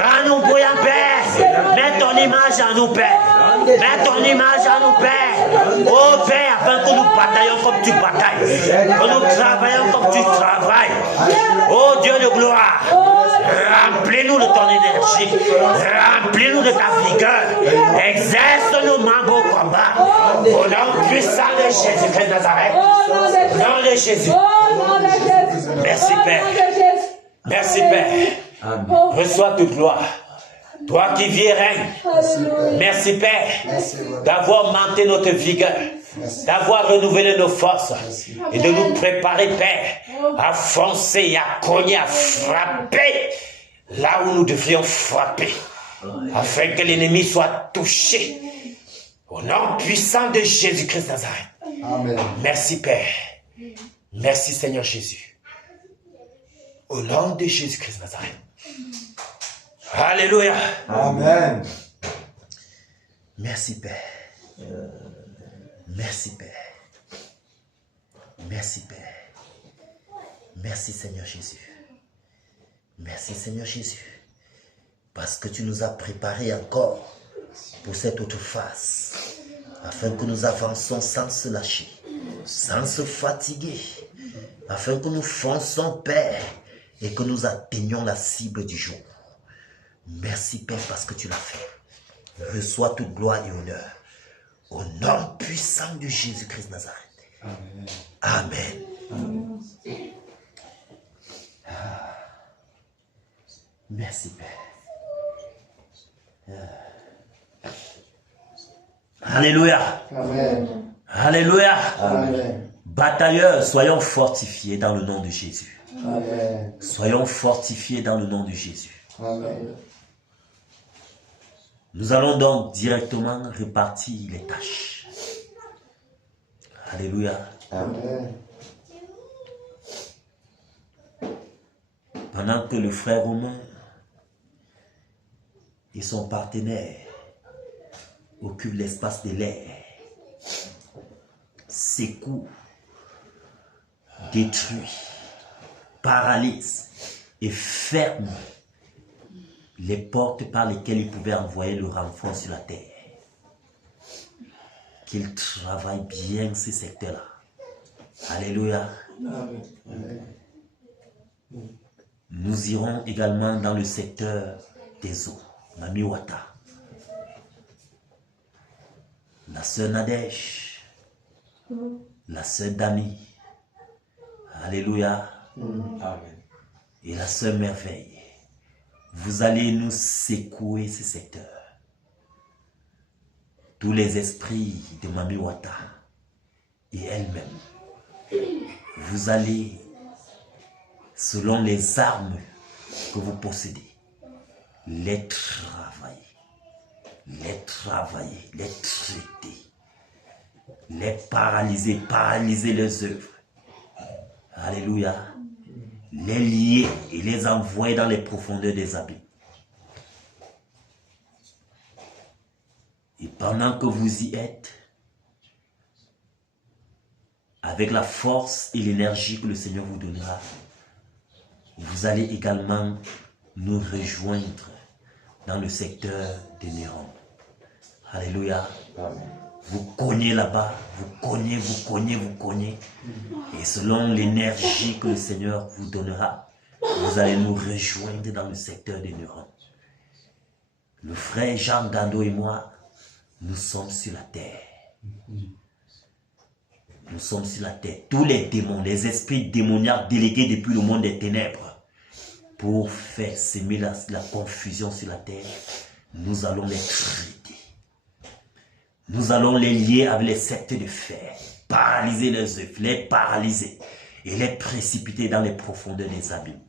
rends-nous bouillants, Père, mets ton image en nous, Père, mets ton image en nous, Père, oh Père, afin que nous bataillons comme tu batailles, que nous travaillons comme tu travailles, oh Dieu de gloire, remplis-nous de ton énergie, remplis-nous de ta vigueur, exerce nos membres au combat, au nom puissant de Jésus-Christ de Nazareth, au nom de Jésus. Merci Père, merci Père, reçois toute gloire. Toi qui vis et règnes, merci Père d'avoir augmenté notre vigueur, d'avoir renouvelé nos forces et de nous préparer, Père, à foncer, à cogner, à frapper là où nous devrions frapper, afin que l'ennemi soit touché. Au nom puissant de Jésus-Christ de Nazareth. Amen. Merci Père. Merci Seigneur Jésus. Au nom de Jésus-Christ de Nazareth. Alléluia. Amen. Merci Père. Merci Père. Merci Père. Merci Seigneur Jésus. Merci Seigneur Jésus. Parce que tu nous as préparés encore pour cette autre phase. Afin que nous avancions sans se lâcher, sans se fatiguer. Afin que nous fonçons Père et que nous atteignions la cible du jour. Merci Père parce que tu l'as fait. reçois toute gloire et honneur. Au nom puissant de Jésus-Christ de Nazareth. Amen. Amen. Merci, Père. Alléluia. Amen. Alléluia. Amen. Batailleurs, soyons fortifiés dans le nom de Jésus. Amen. Soyons fortifiés dans le nom de Jésus. Amen. Nous allons donc directement répartir les tâches. Alléluia. Amen. Pendant que le frère Romain et son partenaire occupent l'espace de l'air, secouent, détruisent, paralysent et ferment les portes par lesquelles ils pouvaient envoyer le renfort sur la terre. Qu'ils travaillent bien ces secteurs-là. Alléluia. Amen. Nous irons également dans le secteur des eaux, Mami Wata. La sœur Nadège, la sœur Dami, Alléluia, Amen. et la sœur Merveille. Vous allez nous secouer ces secteurs. Tous les esprits de Mami Wata et elle-même, vous allez, selon les armes que vous possédez, les travailler, les traiter, les paralyser leurs œuvres. Alléluia. Les lier et les envoyer dans les profondeurs des abîmes. Et pendant que vous y êtes, avec la force et l'énergie que le Seigneur vous donnera, vous allez également nous rejoindre dans le secteur des Néron. Alléluia. Amen. Vous cognez là-bas, vous cognez. Et selon l'énergie que le Seigneur vous donnera, vous allez nous rejoindre dans le secteur des neurones. Le frère Jean Gando et moi, nous sommes sur la terre. Nous sommes sur la terre. Tous les démons, les esprits démoniaques délégués depuis le monde des ténèbres pour faire semer la confusion sur la terre, nous allons les traiter. Nous allons les lier avec les sceptres de fer, paralyser leurs œuvres, les paralyser et les précipiter dans les profondeurs des abîmes,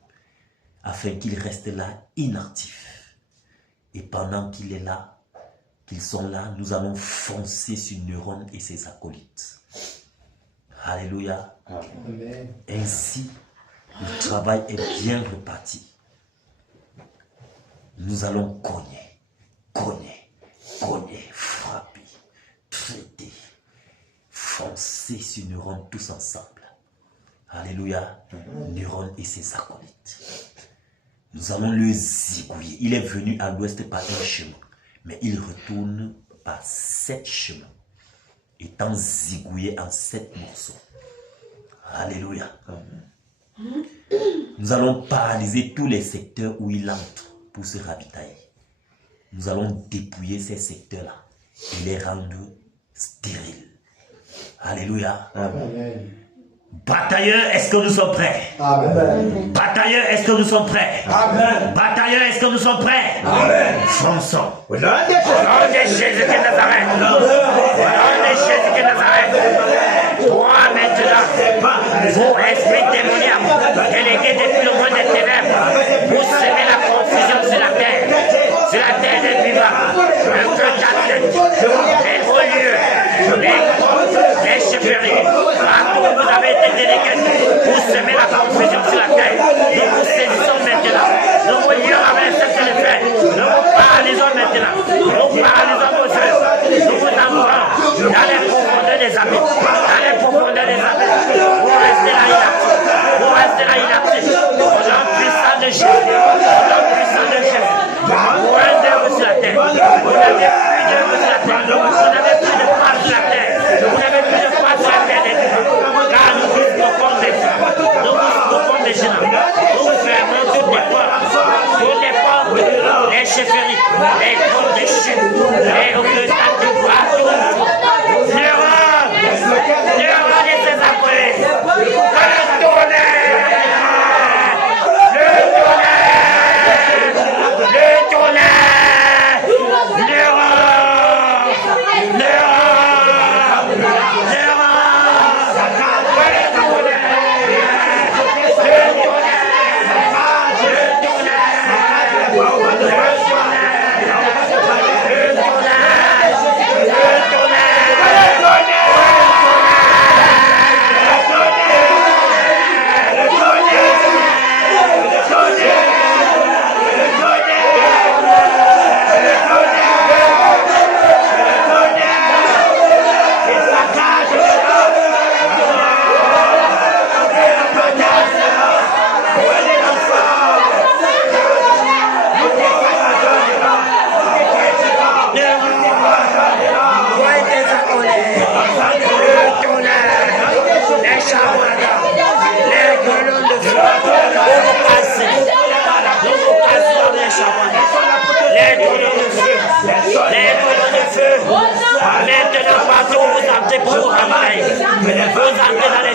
afin qu'ils restent là inactifs. Et pendant qu'il est là, qu'ils sont là, nous allons foncer sur Neuron et ses acolytes. Alléluia. Amen. Ainsi, le travail est bien reparti. Nous allons cogner, frapper, traiter, foncer sur Neuron tous ensemble. Alléluia. Neuron et ses acolytes. Nous allons le zigouiller. Il est venu à l'ouest par un chemin, mais il retourne par 7 chemins, étant zigouillé en 7 morceaux. Alléluia. Nous allons paralyser tous les secteurs où il entre pour se ravitailler. Nous allons dépouiller ces secteurs-là et les rendre stériles. Alléluia. Amen. Batailleurs, est-ce que nous sommes prêts? Amen. Batailleurs, est-ce que nous sommes prêts? Amen. Batailleurs, est-ce que nous sommes prêts? Amen. Fonçons. Au nom de Jésus de Nazareth. Au nom de Jésus de Nazareth. Toi maintenant, vous esprit démoniaque, délégué depuis le monde des ténèbres, vous semez la confusion sur la terre des vivants, le cœur d'acte, les hauts lieux, les chefferies, partout où vous avez été délégués, vous semez la confusion sur la terre. Nous vous saisissons maintenant, nous vous lions avec les sceptres de fer, nous vous paralysons maintenant, nous paralysons vos œuvres, nous vous envoyons dans les profondeurs des abîmes, dans les profondeurs des abîmes. Vous restez là inactifs, vous restez là inactifs, au nom puissant de Jésus, au nom puissant de Jésus. Vous rendez-vous sur la terre, vous n'avez plus de vous sur la terre, vous n'avez plus de part sur la terre, vous n'avez plus de part sur la terre des vivants, car nous vous stoppons maintenant, nous vous stoppons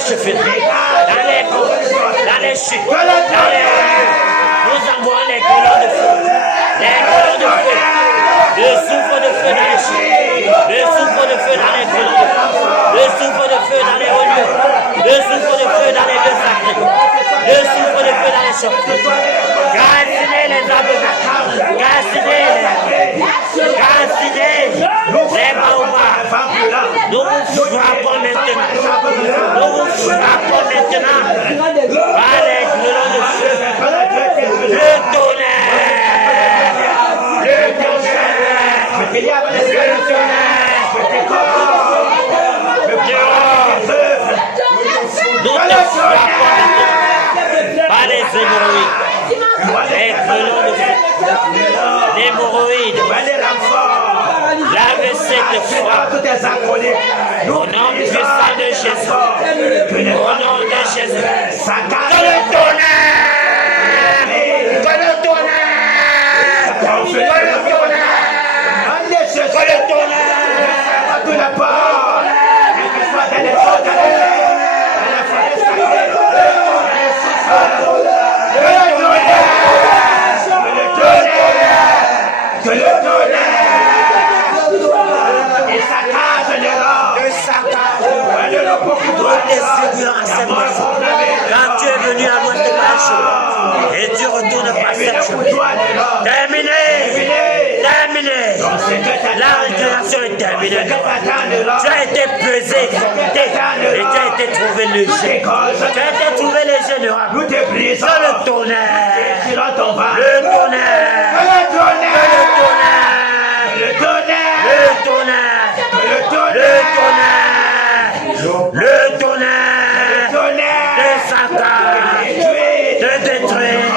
chefferies, dans les côtes, dans les chutes, dans les relieux. Nous envoyons les grêlons de feu, les grêlons de feu, le souffle de feu dans les chutes, le souffle de feu dans les grêlons de feu, le souffle de feu dans les relieux, le souffle de feu dans les lieux sacrés, le souffle de feu dans les chauffeurs. Calcinez les aveugles, calcinez les baobabs. Nous vous frappons maintenant. Nous vous frappons maintenant par les grêlons de feu. Le tonnerre. Le tonnerre. Nous te frappons maintenant par les hémorroïdes. Les grêlons de feu. L'hémorroïde. l'AVC te frappe. Au nom puissant de Jésus. Au nom de Jésus. Que le tonnerre. Que le tonnerre. Que le tonnerre. Que le quand tu es venu à l'ouest de Pachou et tu retournes par cette chose, terminé, la récréation est terminée. Tu as été pesé, compté, et tu as été trouvé léger. Tu as été trouvé léger, le tonnerre, le tonnerre, le tonnerre de Satan, de détruire,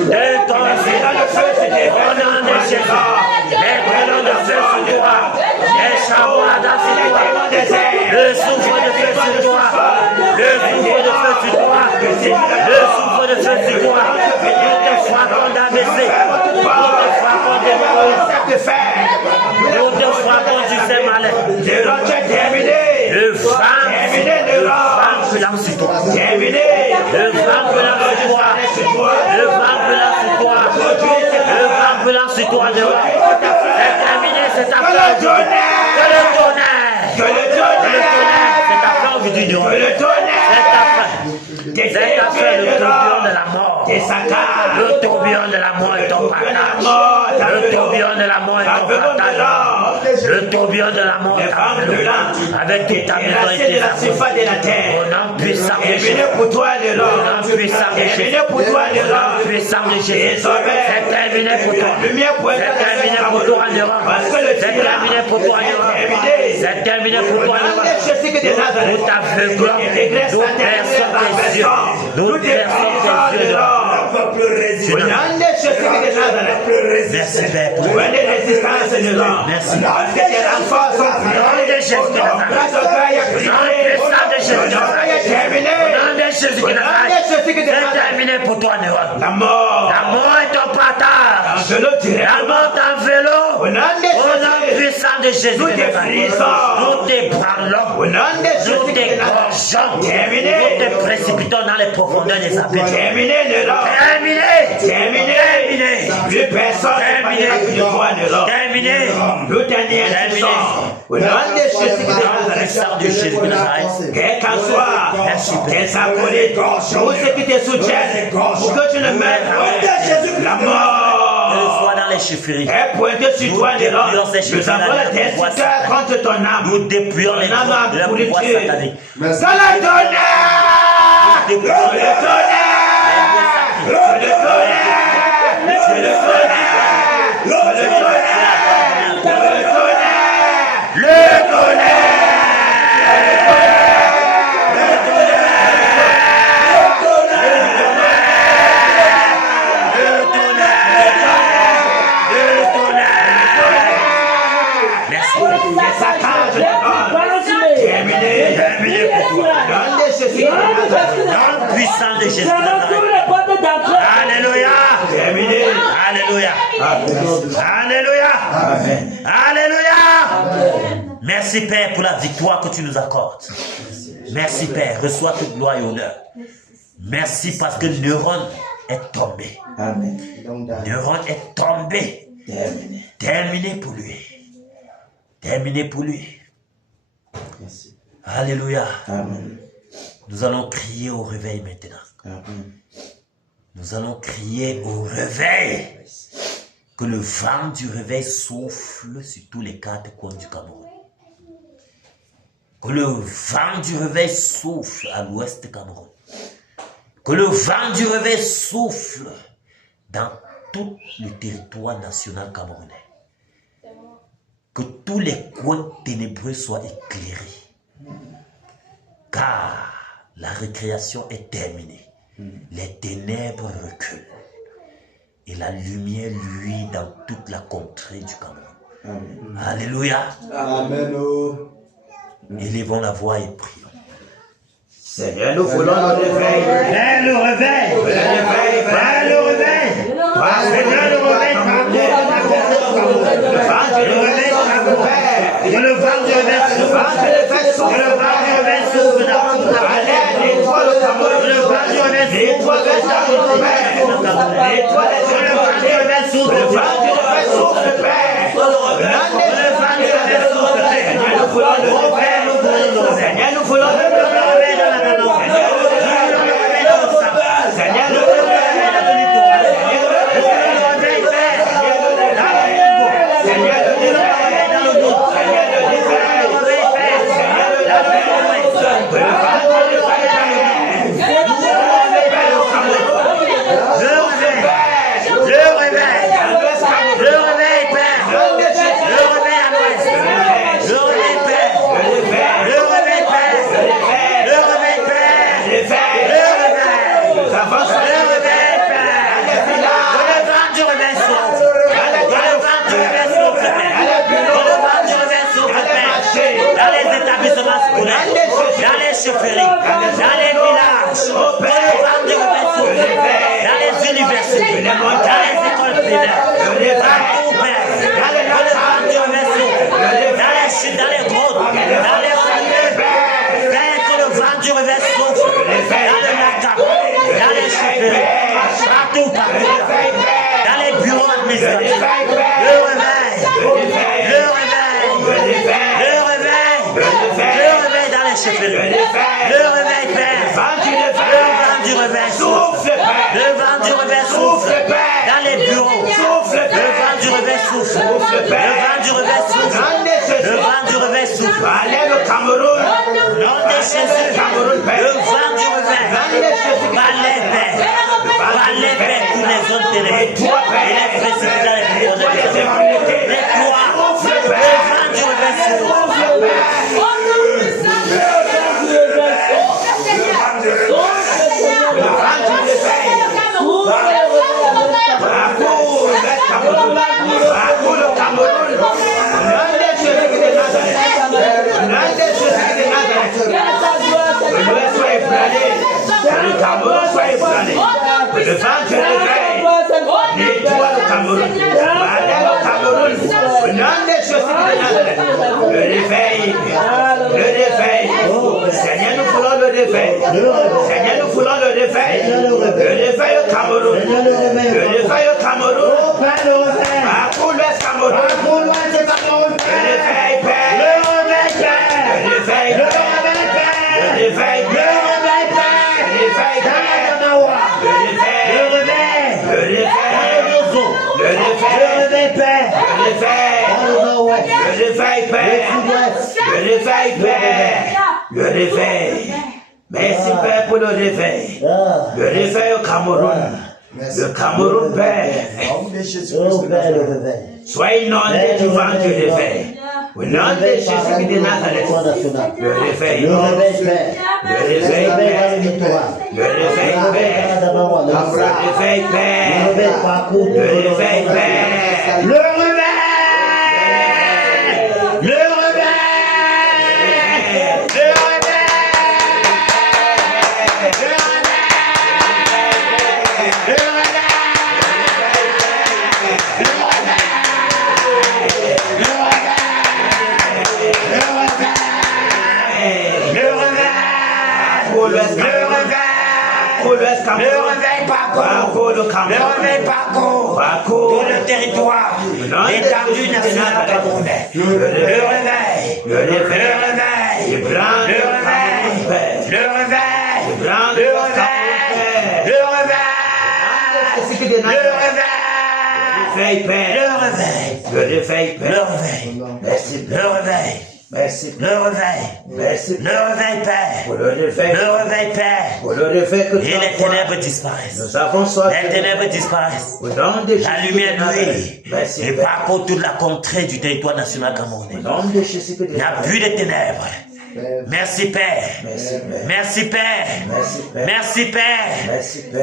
de consumer. Au nom de Jésus, les grêlons de feu sur toi, les charbons sur toi, le souffle de feu sur toi, le souffle de feu sur toi, le souffle de feu sur toi. Nous te frappons d'AVC, nous te frappons de mort, nous te frappons du sein malin. Le vent brûlant sur toi. Le vent brûlant sur toi. Le vent brûlant sur toi. Le vent brûlant sur toi. C'est terminé, c'est ta fin. Que le tonnerre. C'est ta fin aujourd'hui. C'est ta fin. C'est ta fin, le tourbillon de la mort. Le tourbillon de la mort est ton partage. Le tourbillon de la mort est ton partage. Le tourbillon de la mort est ton partage. Avec toute ta maison et tes enfants. Au nom puissant de Jésus. Au nom puissant de Jésus. Au nom puissant de Jésus. C'est terminé pour toi. C'est terminé pour toi en Europe. C'est terminé pour toi en Europe. C'est terminé pour toi en Europe. Nous t'aveuglons. Nous perçons tes yeux. Nous perçons tes yeux. Merci Père pour toi. Merci. C'est terminé pour toi, Néron. La mort est ton partage. La mort en vélo. Au nom puissant de Jésus. Nous te parlons. Nous t'égorgeons. Nous te précipitons dans les profondeurs des abîmes. Terminé. Plus personne n'est de toi, Néron. Terminé. Au nom de Jésus de Nazareth. Quel qu'en soit, tes acolytes, tous ceux qui te soutiennent, pour que tu ne meurs pas. La mort soit dans les chefferies. Est pointée sur toi, Néron. Nous avons le destructeur contre ton âme. Nous dépouillons les pouvoirs sataniques. Que le tonnerre! Que le puissant de Jésus. Alléluia. Alléluia. Alléluia. Alléluia. Merci Père pour la victoire que tu nous accordes. Merci Père, reçois toute gloire et honneur. Merci parce que Neuron est tombé. Amen. Neuron est tombé. Terminé pour lui. Terminé pour lui. Merci. Alléluia. Amen. Nous allons crier au réveil maintenant. Amen. Nous allons crier au réveil. Que le vent du réveil souffle sur tous les quatre coins du Cameroun. Que le vent du réveil souffle à l'ouest du Cameroun. Que le vent du réveil souffle dans tout le territoire national camerounais. Que tous les coins ténébreux soient éclairés. Car la récréation est terminée. Les ténèbres reculent. Et la lumière luit dans toute la contrée du Cameroun. Amen. Alléluia. Amen. Élevons la voix et prions. Seigneur, nous voulons le réveil. Vers le réveil. Vers le réveil. Seigneur, le réveil. Le réveil. Que le vent du réveil souffle. Que le vent du réveil souffle dans toute la planète. Que le vent du réveil souffle. Que le vent du réveil souffle. Le vent du réveil souffle. Seigneur, nous voulons le réveil dans la nation. Seigneur, nous voulons le réveil dans le littoral. Seigneur, nous voulons le réveil dans le Congo. Seigneur, nous voulons le réveil dans le Nord. Seigneur, nous voulons le réveil dans l'Ouest. Le vent du réveil. Le réveil, Père. Le réveil à l'Ouest. Le réveil, Père. Le réveil, Père. Le réveil, Père. Le réveil. Le réveil, Père. Que le vent du réveil souffle. Que le vent du réveil souffle, Père. Que le vent du réveil souffle, Père. Dans les établissements scolaires, dans les chefferies, dans les villages. Que le vent du réveil souffle. Dans les universités, dans les écoles primaires. Partout, Père. Que le vent du réveil souffle. Dans les chutes, dans les grottes, dans les forêts. Père, que le vent du réveil souffle. Dans le lac, dans les chefferies. Partout, partout. Dans les bureaux administratifs. Le réveil. Le réveil. Le réveil. Le réveil dans les chefferies. Le réveil, Père. Le vent du réveil souffle. Le vent du réveil souffle. Dans les bureaux. Le vent du réveil souffle. Le vent du réveil souffle. Le vent du réveil souffle. Allez le Cameroun. Nom de Jésus. Le vent du réveil. Balai, Père. Balai, Père, tous les zones téléphoniques. Et les précipitats dans les projets. Les toits. Le vent du réveil souffle. Le vent du réveil, nettoie le Cameroun, balai le Cameroun, au nom de Jésus de Nazareth. Le réveil, le réveil, Seigneur, nous voulons le réveil, Seigneur, nous voulons le réveil, le réveil au Cameroun, le réveil au Cameroun, partout l'Ouest Cameroun, le réveil, Père, le réveil, Père, le réveil, Père, le réveil, Père, le réveil, Père. Le réveil. Merci Père pour le réveil. Le réveil au Cameroun. Le Cameroun, Père. Soyez inondés du vent du réveil. Au nom de Jésus de Nazareth. Le réveil. Le réveil, Père. Le réveil, Père. Le réveil, Père. Le réveil, Père. Le réveil, Père. Le réveil. Le réveil. Paco. Le réveil Paco. Tout le territoire. L'étendue nationale camerounaise. Le réveil. Le réveil, Père. Et les ténèbres disparaissent. Les ténèbres disparaissent. La lumière brille. Et parcourt toute la contrée du territoire national camerounais. Il n'y a plus de ténèbres. Merci Père. Merci Père. Merci Père.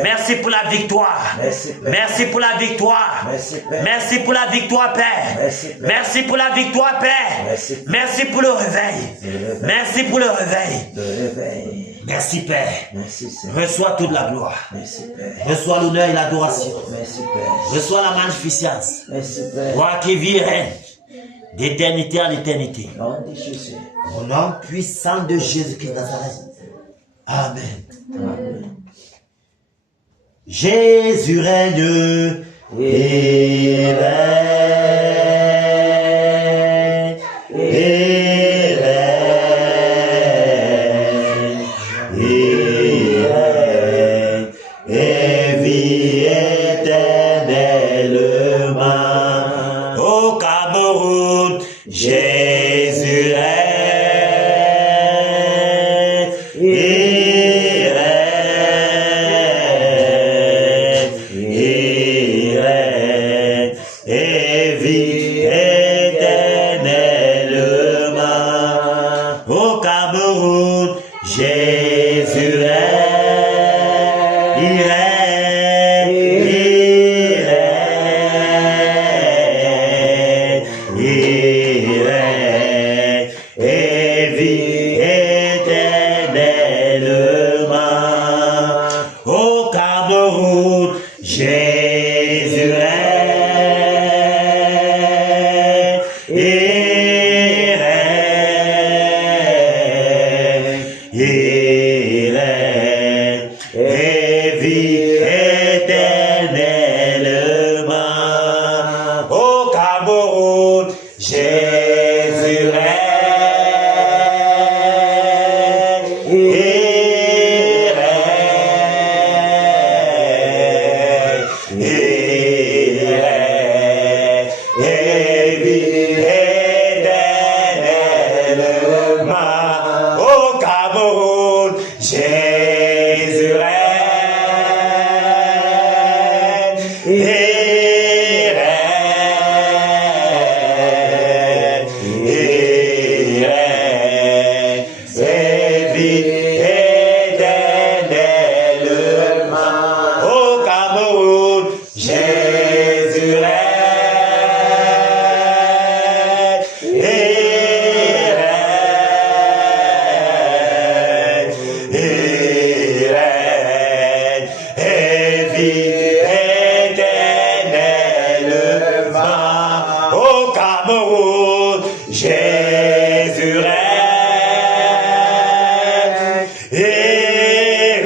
Merci pour la victoire. Merci pour la victoire. Merci pour la victoire Père. Merci pour la victoire Père. Merci pour le réveil. Merci pour le réveil. Merci Père. Reçois toute la gloire. Reçois l'honneur et l'adoration. Reçois la magnificence. Toi qui vis et règne d'éternité en éternité. Au nom puissant de Jésus-Christ Nazareth. Amen. Jésus règne et règne et règne et règne et vit éternellement au Cameroun. Jésus règne et règne et vit éternellement au Cameroun. Jésus règne, il règne, il règne et vit éternellement au Cameroun. Jésus règne et règne et vit éternellement au Cameroun. Jésus règne et règne et vit éternellement au Cameroun. Jésus règne et vit éternellement au Cameroun. Jésus règne et vit éternellement au Cameroun. Jésus règne et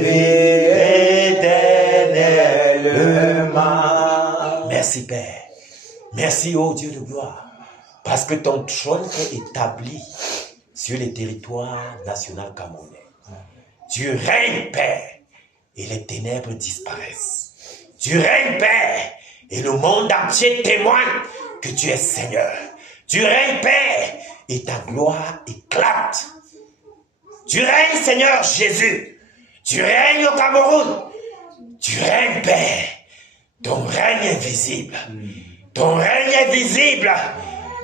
vit éternellement. Merci Père. Merci ô Dieu de gloire. Parce que ton trône est établi sur les territoires nationaux camerounais. Tu règnes, Père, et les ténèbres disparaissent. Tu règnes, Père, et le monde entier témoigne que tu es Seigneur. Tu règnes, Père, et ta gloire éclate. Tu règnes, Seigneur Jésus. Tu règnes au Cameroun. Tu règnes, Père. Ton règne est visible. Ton règne est visible.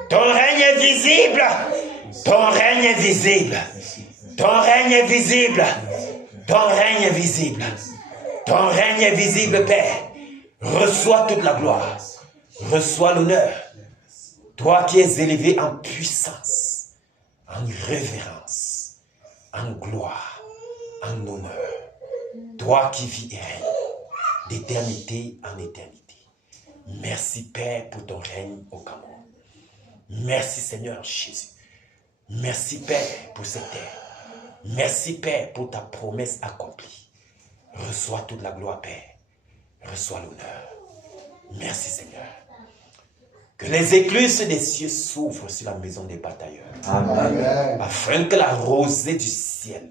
Ton règne est visible. Ton règne est visible. Ton règne est visible. Ton règne est visible. Ton règne est visible, Père. Reçois toute la gloire. Reçois l'honneur. Toi qui es élevé en puissance, en révérence, en gloire, en honneur. Toi qui vis et règnes d'éternité en éternité. Merci, Père, pour ton règne au Cameroun. Merci, Seigneur Jésus. Merci, Père, pour cette terre. Merci, Père, pour ta promesse accomplie. Reçois toute la gloire, Père. Reçois l'honneur. Merci, Seigneur. Que les écluses des cieux s'ouvrent sur la maison des batailleurs. Amen. Afin que la rosée du ciel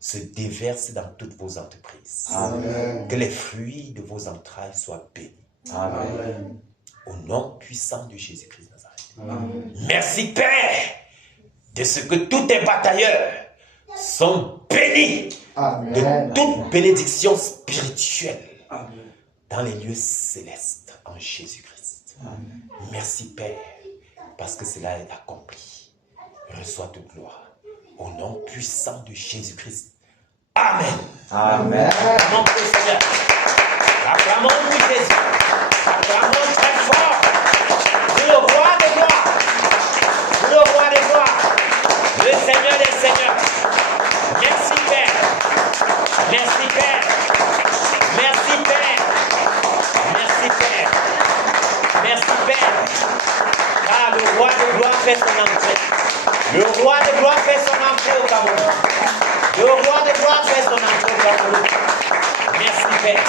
se déverse dans toutes vos entreprises. Amen. Que les fruits de vos entrailles soient bénis. Amen. Au nom puissant de Jésus-Christ de Nazareth. Amen. Merci, Père, de ce que tous tes batailleurs sont bénis Amen. de toute bénédiction spirituelle dans les lieux célestes en Jésus-Christ. Merci, Père, parce que cela est accompli. Reçois toute gloire. Au nom puissant de Jésus-Christ. Amen. Amen. Acclamons pour le Seigneur. Acclamons pour Jésus. Acclamons très fort. C'est le roi des gloires. Le roi des gloires. Le Seigneur des seigneurs. Merci, Père. Merci, Père. Merci, Père. Merci, Père. Merci, Père. Car le roi de gloire fait son entrée. Le roi de gloire fait son entrée au Cameroun. Le roi de gloire fait son entrée au Cameroun. Merci, Père.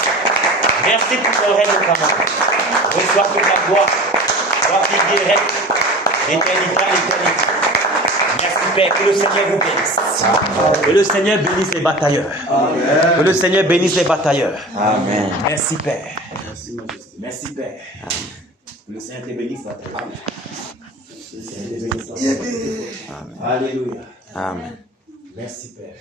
Merci pour ton règne au Cameroun. Reçois toute la gloire. Toi qui direct l'éternité à l'éternité. Merci, Père. Que le Seigneur vous bénisse. Que le Seigneur bénisse les batailleurs. Amen. Que le Seigneur bénisse les batailleurs. Amen. Merci, Père. Merci, Père. Que le Seigneur te bénisse, batailleur. Que le Seigneur te bénisse, batailleur. Alléluia. Amen. Merci, Père.